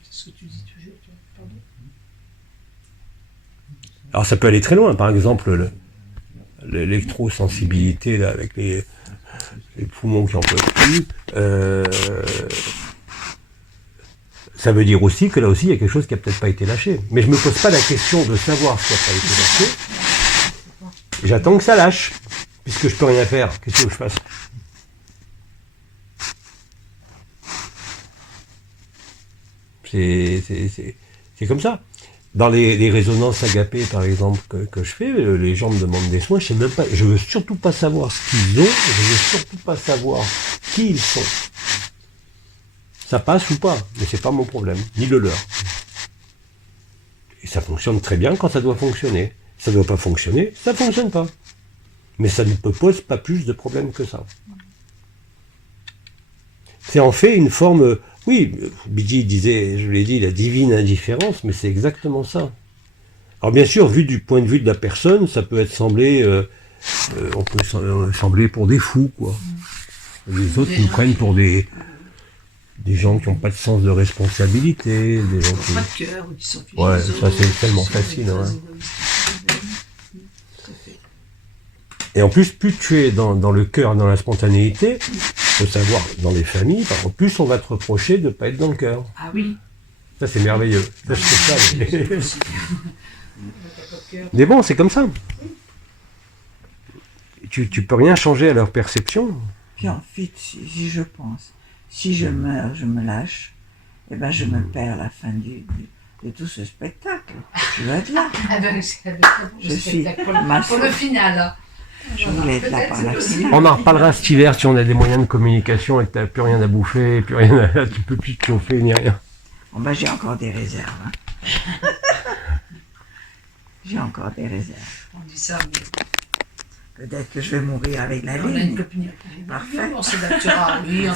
C'est ce que tu dis toujours, toi. Pardon. Alors ça peut aller très loin. Par exemple, l'électrosensibilité là, avec les poumons qui en peuvent plus. Ça veut dire aussi que là aussi il y a quelque chose qui n'a peut-être pas été lâché. Mais je ne me pose pas la question de savoir ce qui n'a pas été lâché. J'attends que ça lâche, puisque je peux rien faire. Qu'est-ce que je fasse? C'est comme ça. Dans les résonances agapées, par exemple, que je fais, les gens me demandent des soins, je veux surtout pas savoir ce qu'ils ont, je veux surtout pas savoir qui ils sont. Ça passe ou pas, mais c'est pas mon problème, ni le leur. Et ça fonctionne très bien quand ça doit fonctionner. Ça doit pas fonctionner, ça fonctionne pas. Mais ça ne pose pas plus de problèmes que ça. C'est en fait une forme, oui, Bidji disait, je l'ai dit, la divine indifférence, mais c'est exactement ça. Alors bien sûr, vu du point de vue de la personne, ça peut être on peut sembler pour des fous, quoi. Les autres nous prennent pour des gens qui n'ont pas de sens de responsabilité, des gens qui n'ont pas de cœur, ou qui sont fichus. Ouais, ça c'est tellement facile. Hein. Et en plus tu es dans le cœur, dans la spontanéité, il faut savoir, dans les familles, en plus on va te reprocher de ne pas être dans le cœur. Ah oui. Ça c'est merveilleux. Ça, mais bon, c'est comme ça. Tu peux rien changer à leur perception. Puis en fait, si je pense, si je meurs, je me lâche, eh ben je me perds la fin de tout ce spectacle. Je veux être là. Je suis pour le final. Je voulais être là par la finale. On en reparlera cet hiver si on a des moyens de communication et que tu n'as plus rien à bouffer, plus rien tu peux plus te chauffer ni rien. Bon ben j'ai encore des réserves. Hein. J'ai encore des réserves. On dit ça, mais... Peut-être que je vais mourir avec la On a ligne. une copine. Parfait. On s'adaptera. Oui,